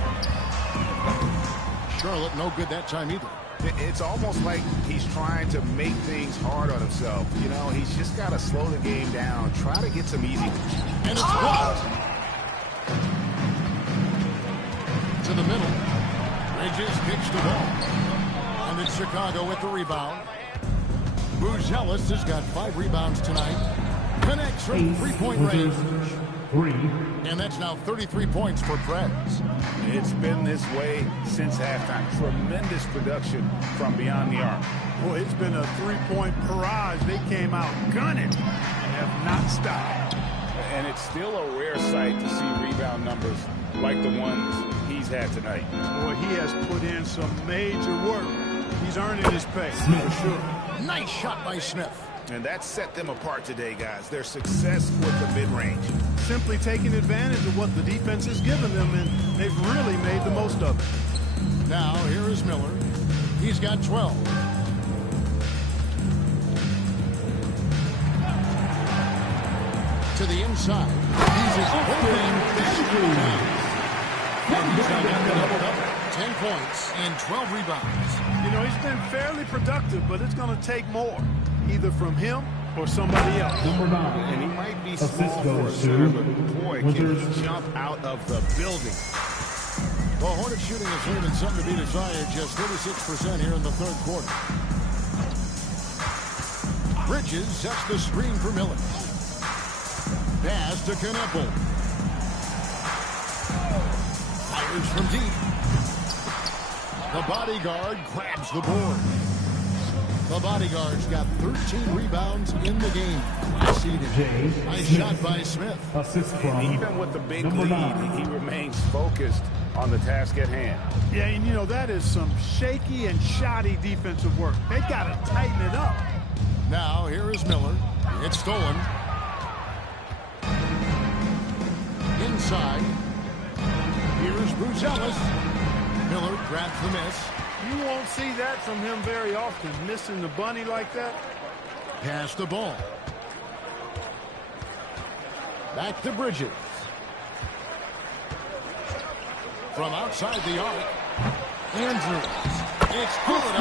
Charlotte no good that time either. It's almost like he's trying to make things hard on himself. You know, he's just got to slow the game down, try to get some easy ones. And it's blocked. To the middle. Bridges kicks the ball. And it's Chicago with the rebound. Buzelis has got 5 rebounds tonight. Connects from three-point range. And that's now 33 points for Preds. It's been this way since halftime. Tremendous production from beyond the arc. Boy, it's been a three-point barrage. They came out gunning and have not stopped. And it's still a rare sight to see rebound numbers like the ones he's had tonight. Boy, he has put in some major work. He's earning his pay, for sure. Nice shot by Smith. And that set them apart today, guys. Their success with the mid-range. Simply taking advantage of what the defense has given them, and they've really made the most of it. Now, here is Miller. He's got 12. To the inside. He's his opening. And he's got a double-double. 10 points and 12 rebounds. You know, he's been fairly productive, but it's going to take more, either from him or somebody else. Number 9. And he might be small for a shooter, but boy, can he jump out of the building. Well, Hornets shooting is leaving something to be desired, just 36% here in the third quarter. Bridges sets the screen for Miller. Pass to Kneppel. Fires from deep. The bodyguard grabs the board. The bodyguard's got 13 rebounds in the game. Nice shot by Smith. And even with the big lead, he remains focused on the task at hand. Yeah, and you know, that is some shaky and shoddy defensive work. They've got to tighten it up. Now, here is Miller. It's stolen. Inside. Here's Buzelis. Miller grabs the miss. You won't see that from him very often, missing the bunny like that. Pass the ball. Back to Bridges. From outside the arc. Andrews. It's good.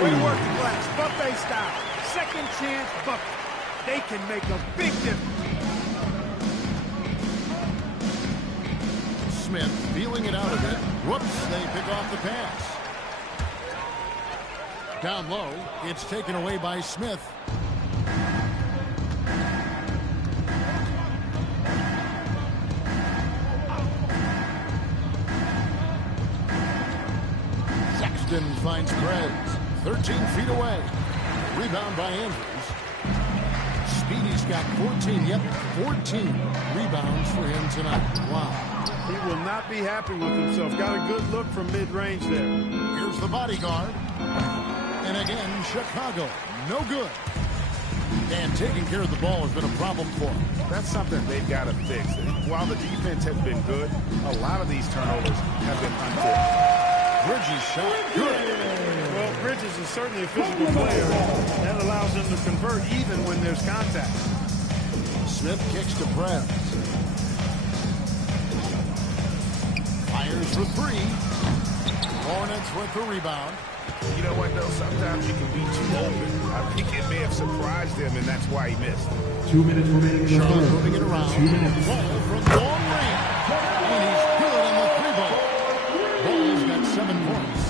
Great working class. Buffet style. Second chance bucket. They can make a big difference. Smith feeling it out a bit. Whoops, they pick off the pass. Down low, it's taken away by Smith. Sexton finds Preds. 13 feet away. Rebound by Andrews. Speedy's got 14. Yep, 14 rebounds for him tonight. Wow. He will not be happy with himself. Got a good look from mid-range there. Here's the bodyguard. And again, Chicago, no good. And taking care of the ball has been a problem for them. That's something they've got to fix. While the defense has been good, a lot of these turnovers have been unfair. Bridges shot good. Well, Bridges is certainly a physical player. That allows him to convert even when there's contact. Smith kicks to Preds. Fires for 3. Hornets with the rebound. You know what, though? Sometimes you can be too open. I think it may have surprised him, and that's why he missed. 2 minutes remaining in the Charlotte third. moving it around. 2 minutes. Ball from long range. And he's good on the 3-ball. Ball's got 7 points.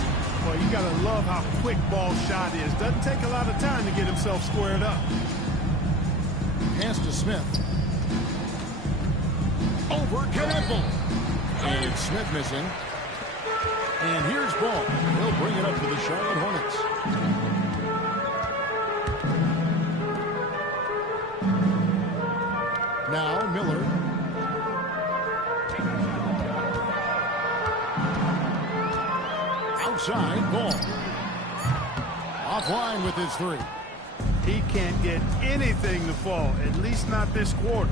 Well, you got to love how quick ball shot is. Doesn't take a lot of time to get himself squared up. Pass to Smith. Over Kneppel. And Smith missing. And here's Ball. He'll bring it up for the Charlotte Hornets. Now Miller. outside, Ball. Offline with his three. He can't get anything to fall, at least not this quarter.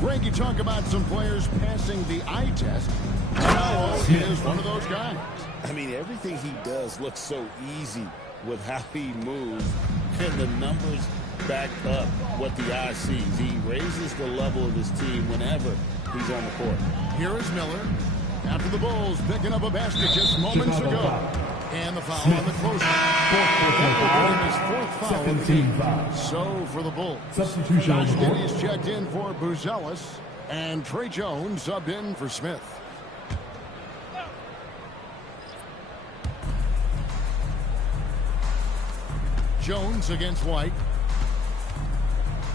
Greg, you talk about some players passing the eye test. Now he is one of those guys. I mean, everything he does looks so easy with how he moves, and the numbers back up what the eye sees. He raises the level of his team whenever he's on the court. Here is Miller. After the Bulls picking up a basket just moments ago. And the foul on the closer. His fourth foul of the game. So for the Bulls, Substitution. Josh Giddey's checked in for Buzelis, and Trey Jones subbed in for Smith. Jones against White.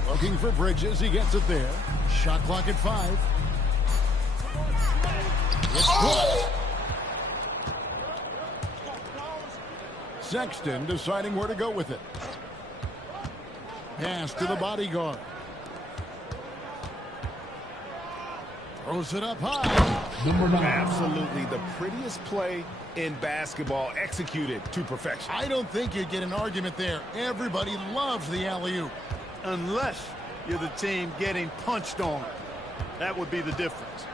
Looking for Bridges. He gets it there. Shot clock at 5. It's good. Sexton deciding where to go with it. Pass to the bodyguard. Throws it up high. Number 9. Absolutely the prettiest play in basketball, executed to perfection. I don't think you'd get an argument there. Everybody loves the alley-oop. Unless you're the team getting punched on. That would be the difference.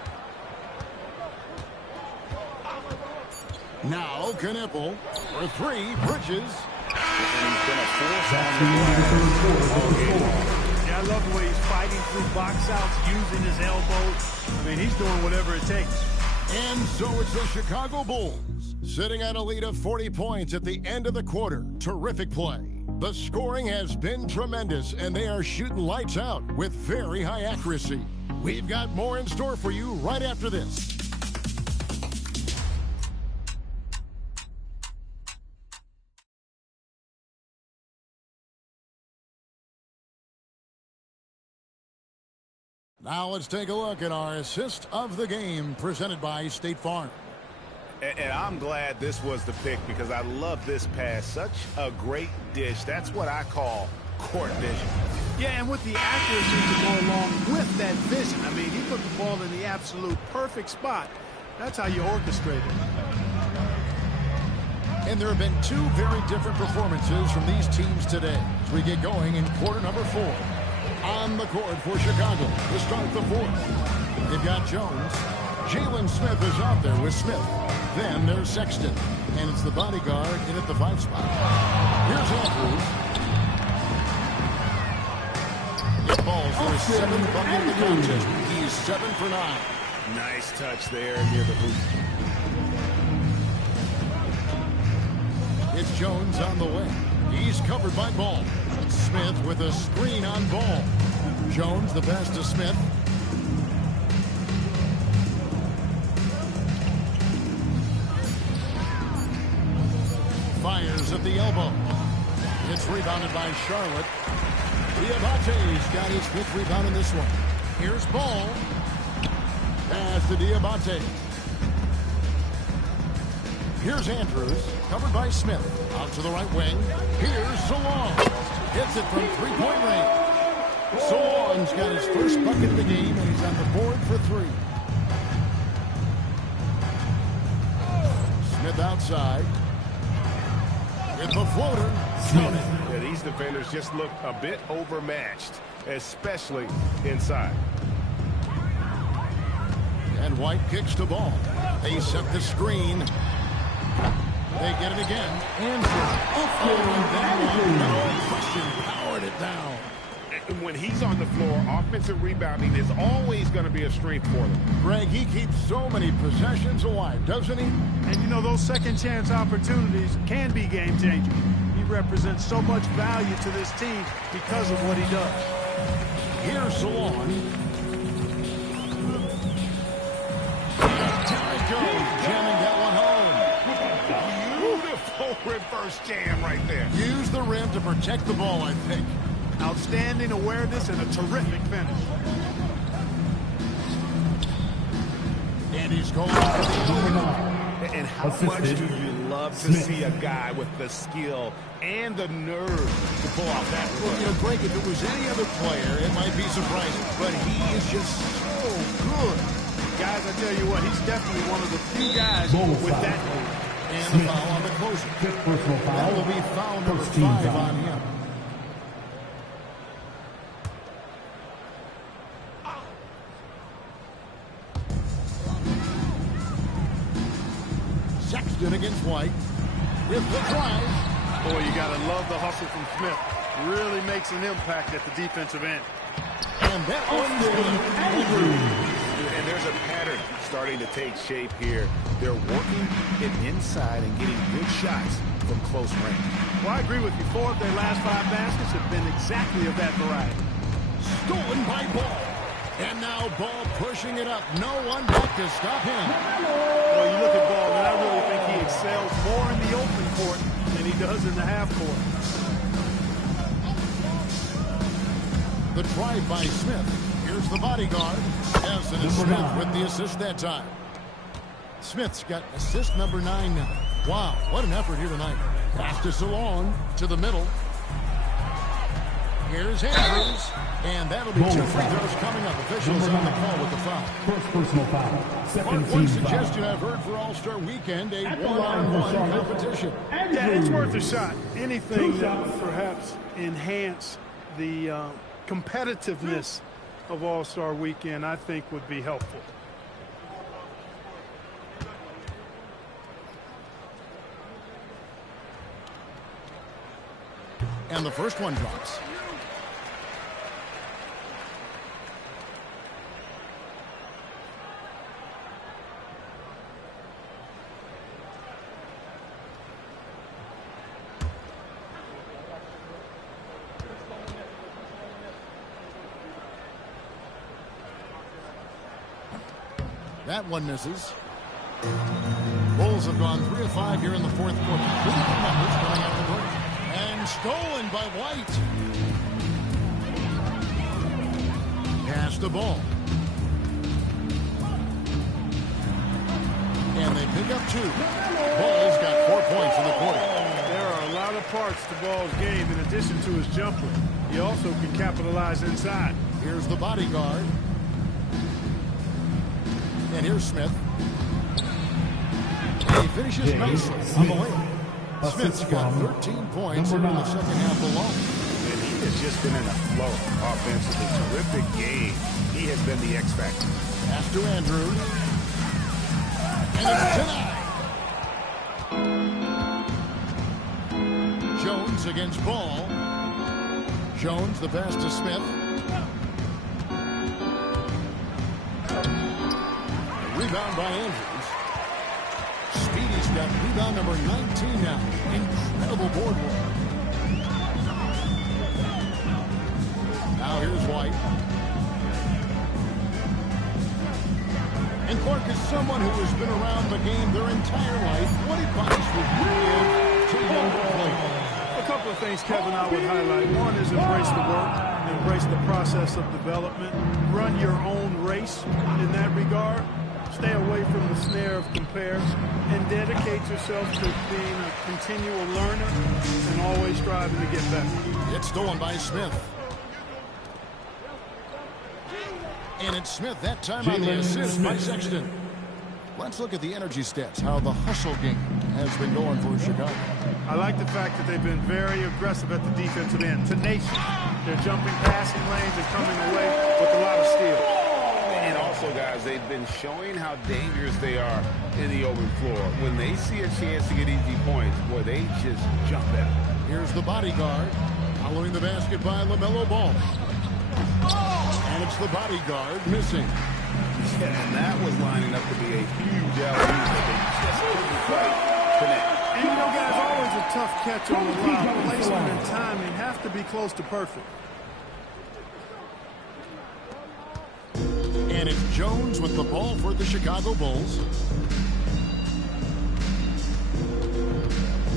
Now Knipple for 3. Bridges. And he's been a force on the glass. Yeah, I love the way he's fighting through box outs, using his elbows. I mean, he's doing whatever it takes. And so it's the Chicago Bulls sitting at a lead of 40 points at the end of the quarter. Terrific play. The scoring has been tremendous, and they are shooting lights out with very high accuracy. We've got more in store for you right after this. Now let's take a look at our assist of the game presented by State Farm. And I'm glad this was the pick because I love this pass. Such a great dish. That's what I call court vision. Yeah, and with the accuracy to go along with that vision. I mean, he put the ball in the absolute perfect spot. That's how you orchestrate it. And there have been 2 very different performances from these teams today as we get going in quarter number 4. On the court for Chicago to start the 4th. They've got Jones. Jalen Smith is out there with Smith. Then there's Sexton. And it's the bodyguard in at the 5 spot. Here's Andrews. It falls for his 7th bucket of the contest. He's 7 for 9. Nice touch there near the hoop. It's Jones on the way. He's covered by Ball. Smith with a screen on Ball. Jones the pass to Smith. Fires at the elbow. It's rebounded by Charlotte. Diabate's got his 5th rebound in this one. Here's Ball. Pass to Diabate. Here's Andrews, covered by Smith. Out to the right wing. Here's Salon. Hits it from 3-point range. Salon's got his first bucket of the game, and he's on the board for 3. Smith outside. With the floater. Yeah, these defenders just look a bit overmatched, especially inside. And White kicks the ball. They set the screen. They get it again. Andrews. No question. Powered it down. And when he's on the floor, offensive rebounding is always going to be a strength for them. Greg, he keeps so many possessions alive, doesn't he? And you know, those second chance opportunities can be game changing. He represents so much value to this team because of what he does. Here's Salon. There it goes, jamming that one home. Beautiful reverse jam right there. Use the rim to protect the ball, I think. Outstanding awareness and a terrific finish. And he's going. And how much do you love to see a guy with the skill and the nerve to pull off that? Well, you know, Greg, if it was any other player, it might be surprising. But he is just so good. Guys, I tell you what, he's definitely one of the few guys with that move. And the foul on the closer. Personal foul. That will be foul number First team 5 foul. on him. Sexton against White. With the drive. Boy, you got to love the hustle from Smith. Really makes an impact at the defensive end. And that one's good. And there's a pattern starting to take shape here. They're working it inside and getting good shots from close range. Well, I agree with you. 4 of their last 5 baskets have been exactly of that variety. Stolen by Ball. And now Ball pushing it up. No one back to stop him. Well, you look at Ball, and I really think he excels more in the open court than he does in the half court. The drive by Smith. Here's the bodyguard. As Smith with the assist that time. Smith's got assist number 9 now. Wow, what an effort here tonight. Pass to Salon to the middle. Here's Andrews. And that'll be 2 free throws coming up. Officials on the call with the foul. First personal foul. Second One team suggestion foul. I've heard for All-Star Weekend, a At the line one-on-one for Charlotte. competition. Yeah, it's worth a shot. Anything that would perhaps enhance the competitiveness of All-Star Weekend, I think, would be helpful. And the first one drops. That one misses. Bulls have gone 3 of 5 here in the fourth quarter. Critical numbers coming out the break. And stolen by White. Pass the ball. And they pick up 2. Ball's got 4 points in the quarter. There are a lot of parts to Ball's game in addition to his jumper. He also can capitalize inside. Here's the bodyguard. And here's Smith. And he finishes nicely on the layup. Smith's got 13 points in the second half alone. And he has just been in a flow offensively. Terrific game. He has been the X factor. Pass to Andrews. And it's denied. Jones against Ball. Jones, the pass to Smith. Rebound by Andrews. Speedy's got rebound number 19 now. Incredible board work. Now here's White. And Clark is someone who has been around the game their entire life. What advice would you give to younger players? A couple of things, Kevin, I would highlight. One is embrace the work, embrace the process of development, run your own race in that regard. Stay away from the snare of compare and dedicate yourself to being a continual learner and always striving to get better. It's stolen by Smith. And it's Smith that time on the assist by Sexton. Let's look at the energy stats, how the hustle game has been going for Chicago. I like the fact that they've been very aggressive at the defensive end. Tenacious. They're jumping passing lanes and coming away with a lot of steal. And also, guys, they've been showing how dangerous they are in the open floor. When they see a chance to get easy points, boy, they just jump at it. Here's the bodyguard. Following the basket by LaMelo Ball. And it's the bodyguard missing. Yeah, and that was lining up to be a huge alley-oop that they just couldn't quite connect. And you know, guys, always a tough catch on the lob. Placement and timing have to be close to perfect. And it's Jones with the ball for the Chicago Bulls.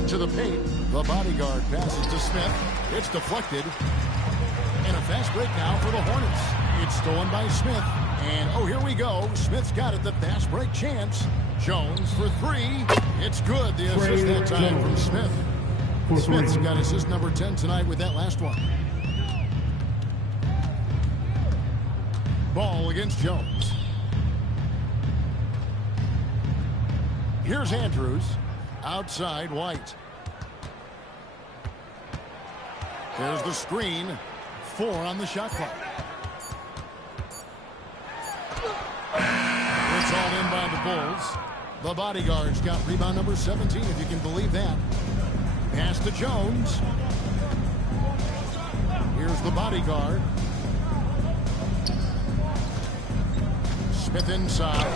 To the paint. The bodyguard passes to Smith. It's deflected. And a fast break now for the Hornets. It's stolen by Smith. And, oh, here we go. Smith's got it, the fast break chance. Jones for 3. It's good. The assist that time from Smith. Smith's got assist number 10 tonight with that last one. Ball against Jones. Here's Andrews. Outside White. There's the screen. 4 on the shot clock. It's all in by the Bulls. The Bodyguards got rebound number 17, if you can believe that. Pass to Jones. Here's the Bodyguard. Smith inside.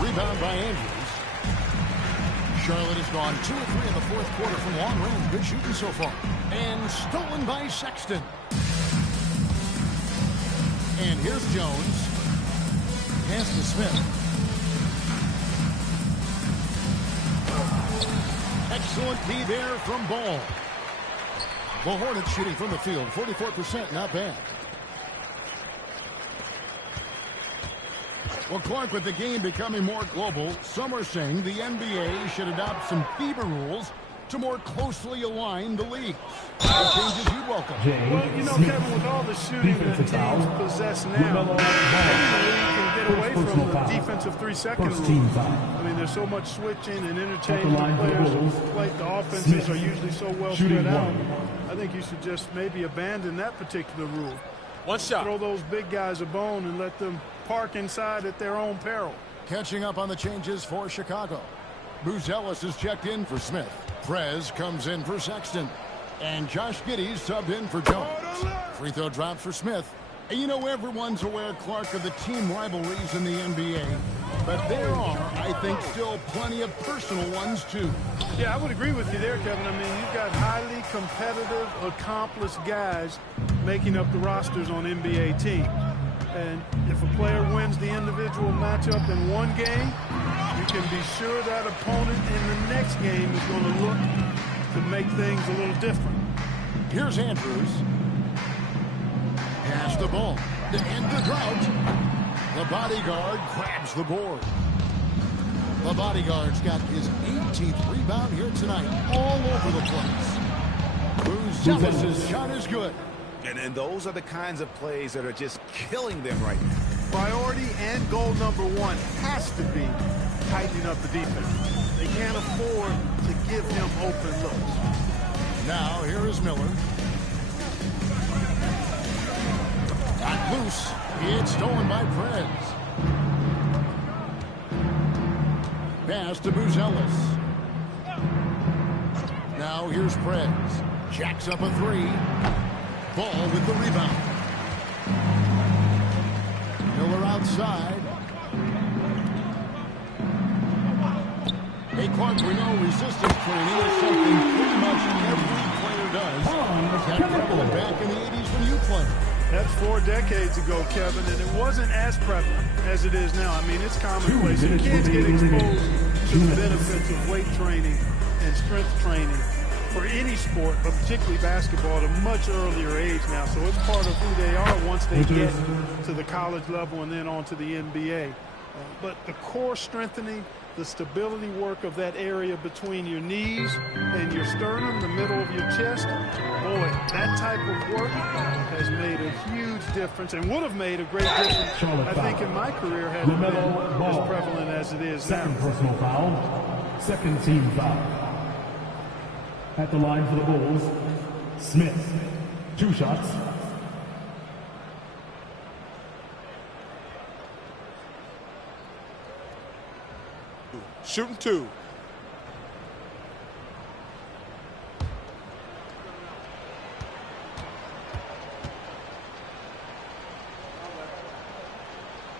Rebound by Andrews. Charlotte has gone 2 of 3 in the fourth quarter from long range. Good shooting so far. And stolen by Sexton. And here's Jones. Pass to Smith. Excellent D there from Ball. The Hornets shooting from the field. 44%, not bad. Well, Clark, with the game becoming more global, some are saying the NBA should adopt some FIBA rules to more closely align the leagues. The changes you welcome. Well, you know, Kevin, with all the shooting that teams possess now, maybe the league can get away from the defensive 3-second rule. I mean, there's so much switching and interchanging players. The offenses are usually so well spread out. I think you should just maybe abandon that particular rule. One shot. Throw those big guys a bone and let them park inside at their own peril. Catching up on the changes for Chicago. Buzelis is checked in for Smith. Prez comes in for Sexton. And Josh Giddey's subbed in for Jones. Free throw drops for Smith. And you know, everyone's aware, Clark, of the team rivalries in the NBA. But there are, I think, still plenty of personal ones, too. Yeah, I would agree with you there, Kevin. I mean, you've got highly competitive, accomplished guys making up the rosters on NBA teams. And if a player wins the individual matchup in one game, you can be sure that opponent in the next game is going to look to make things a little different. Here's Andrews. Pass the ball. To end the drought. The Bodyguard grabs the board. The Bodyguard's got his 18th rebound here tonight. All over the place. Buzelis' shot is good. And those are the kinds of plays that are just killing them right now. Priority and goal number 1 has to be tightening up the defense. They can't afford to give him open looks. Now, here is Miller. Got loose. It's stolen by Prez. Pass to Buzelis. Now, here's Prez. Jacks up a 3. Ball with the rebound. Miller outside. Hey, Clark, we know resistance training is something pretty much every player does. That prevalent back in the 80s when you played. That's 4 decades ago, Kevin, and it wasn't as prevalent as it is now. I mean, it's commonplace. And kids get exposed to the benefits of weight training and strength training for any sport, but particularly basketball, at a much earlier age now. So it's part of who they are once they get to the college level and then on to the NBA. But the core strengthening, the stability work of that area between your knees and your sternum, the middle of your chest, boy, that type of work has made a huge difference and would have made a great difference, I think, in my career had it been as prevalent as it is now. Second personal foul. Second team foul. At the line for the Bulls, Smith. 2 shots. Shooting 2.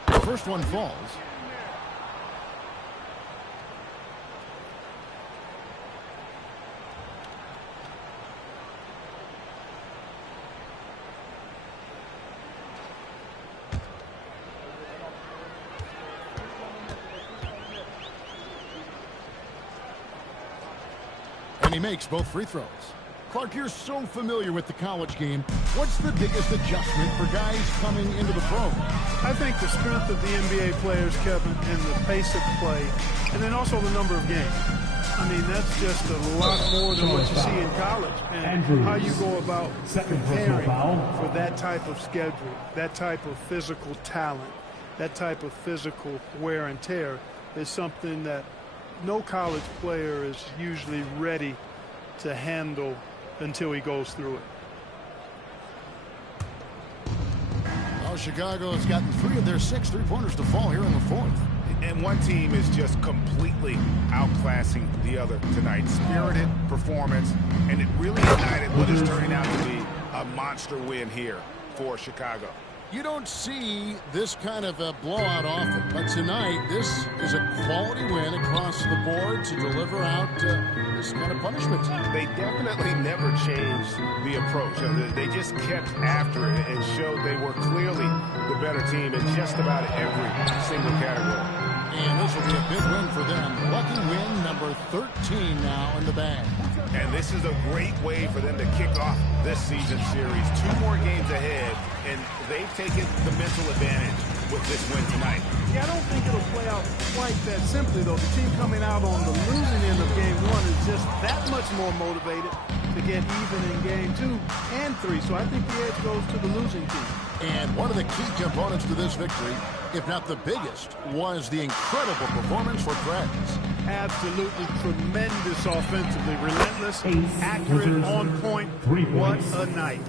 The first one falls. He makes both free throws. Clark, you're so familiar with the college game. What's the biggest adjustment for guys coming into the pros? I think the strength of the NBA players, Kevin, and the pace of play, and then also the number of games. I mean, that's just a lot more than what you see in college. And how you go about preparing for that type of schedule, that type of physical talent, that type of physical wear and tear is something that no college player is usually ready to handle until he goes through it. Well, Chicago has gotten 3 of their 6 3-pointers to fall here in the 4th. And one team is just completely outclassing the other tonight. Spirited performance, and it really ignited what is turning out to be a monster win here for Chicago. You don't see this kind of a blowout often, but tonight this is a quality win across the board to deliver out this kind of punishment. They definitely never changed the approach. They just kept after it and showed they were clearly the better team in just about every single category. And this will be a big win for them. Lucky win number 13 now in the bag. And this is a great way for them to kick off this season series. 2 more games ahead, and they've taken the mental advantage with this win tonight. Yeah, I don't think it'll play out quite that simply, though. The team coming out on the losing end of game 1 is just that much more motivated to get even in game 2 and 3. So I think the edge goes to the losing team. And one of the key components to this victory, if not the biggest, was the incredible performance for Preds. Absolutely tremendous offensively, relentless, accurate, on point. What a night.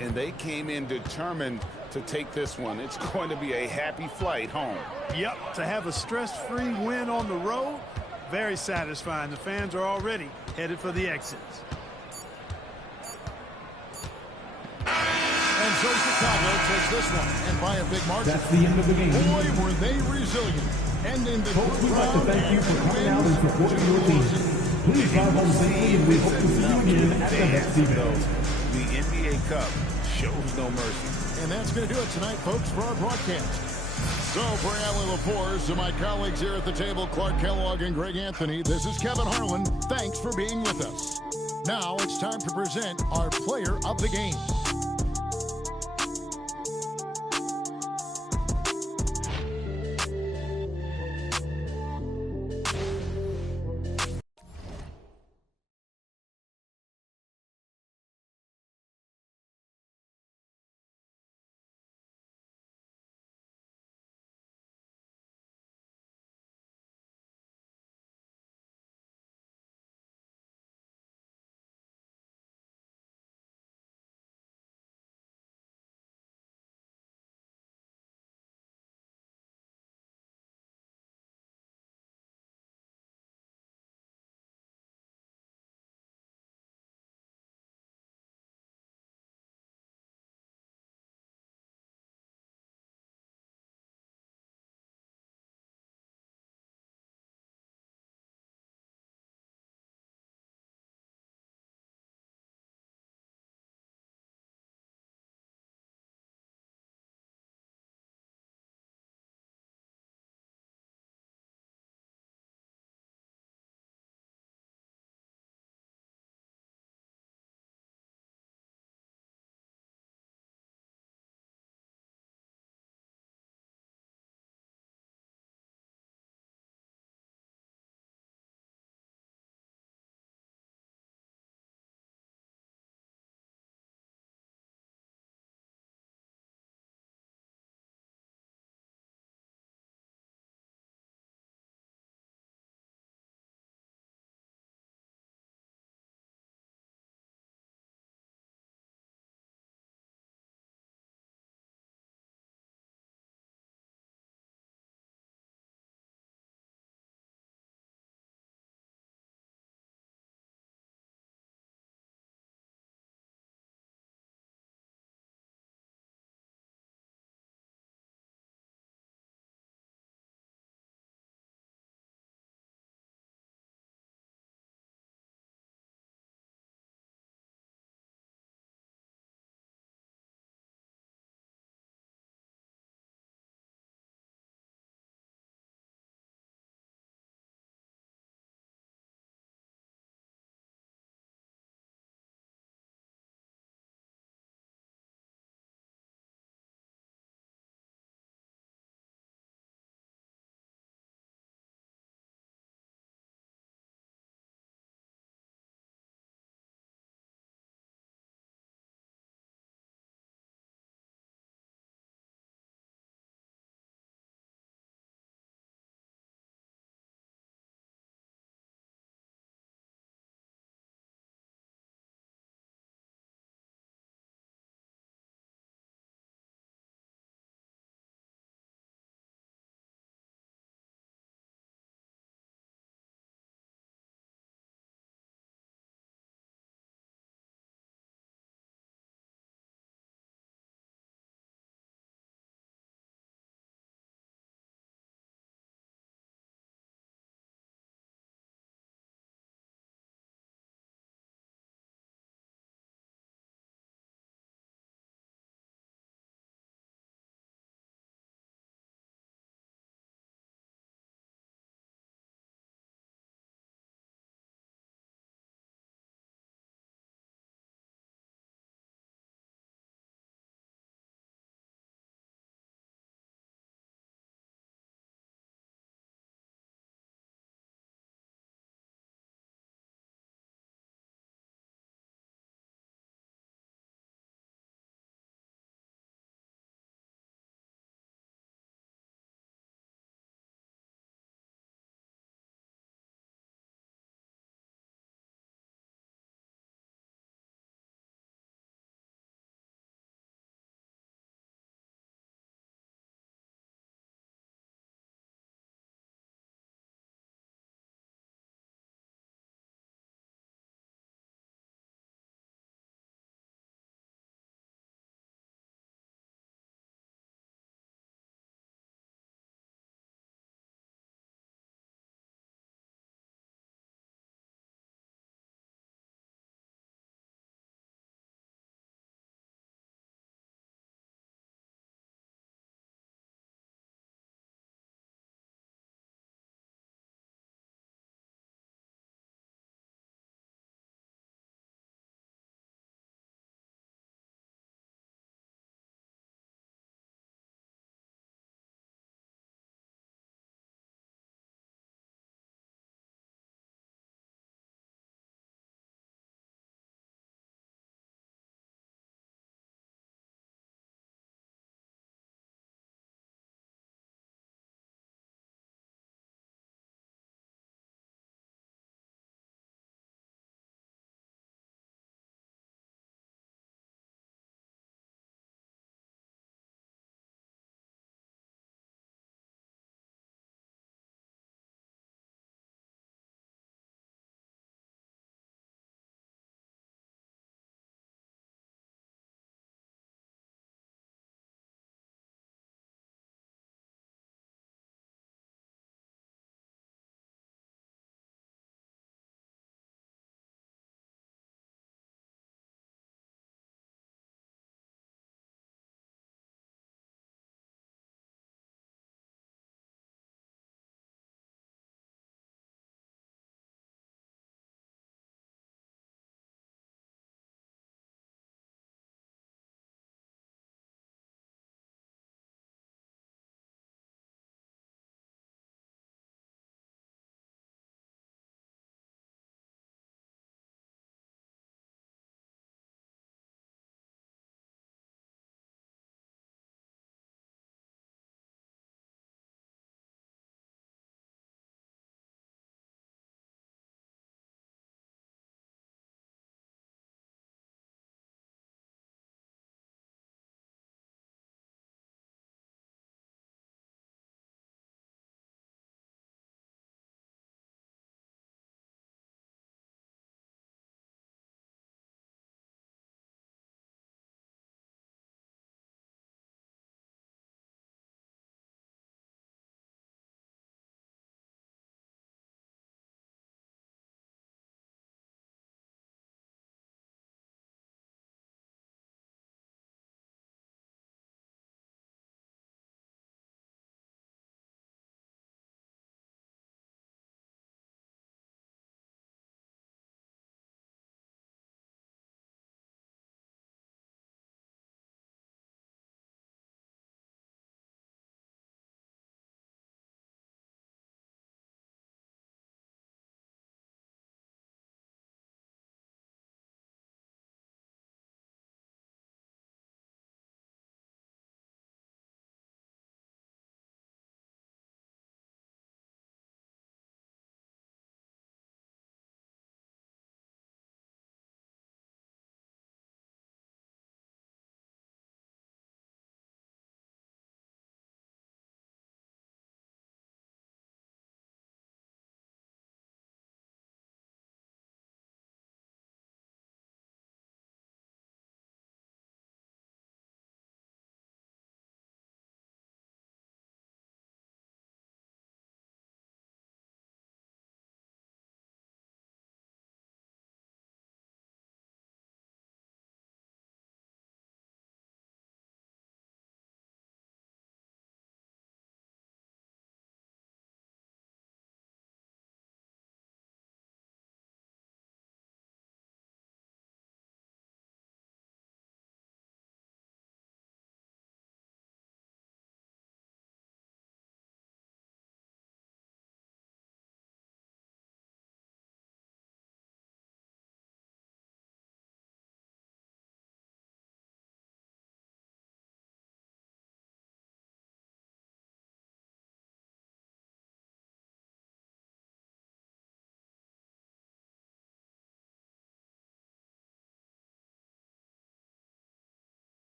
And they came in determined to take this one. It's going to be a happy flight home. Yep, to have a stress-free win on the road, very satisfying. The fans are already headed for the exits. And so Chicago takes this one, and by a big margin. That's the end of the game. Boy, were they resilient. And in the Folks, we'd like to thank you for coming out and supporting your team. Please drive home safely, and we hope to see you again at the next event. The NBA Cup shows no mercy. And that's going to do it tonight, folks, for our broadcast. So for Allie LaForce and my colleagues here at the table, Clark Kellogg and Greg Anthony, this is Kevin Harlan. Thanks for being with us. Now it's time to present our player of the game.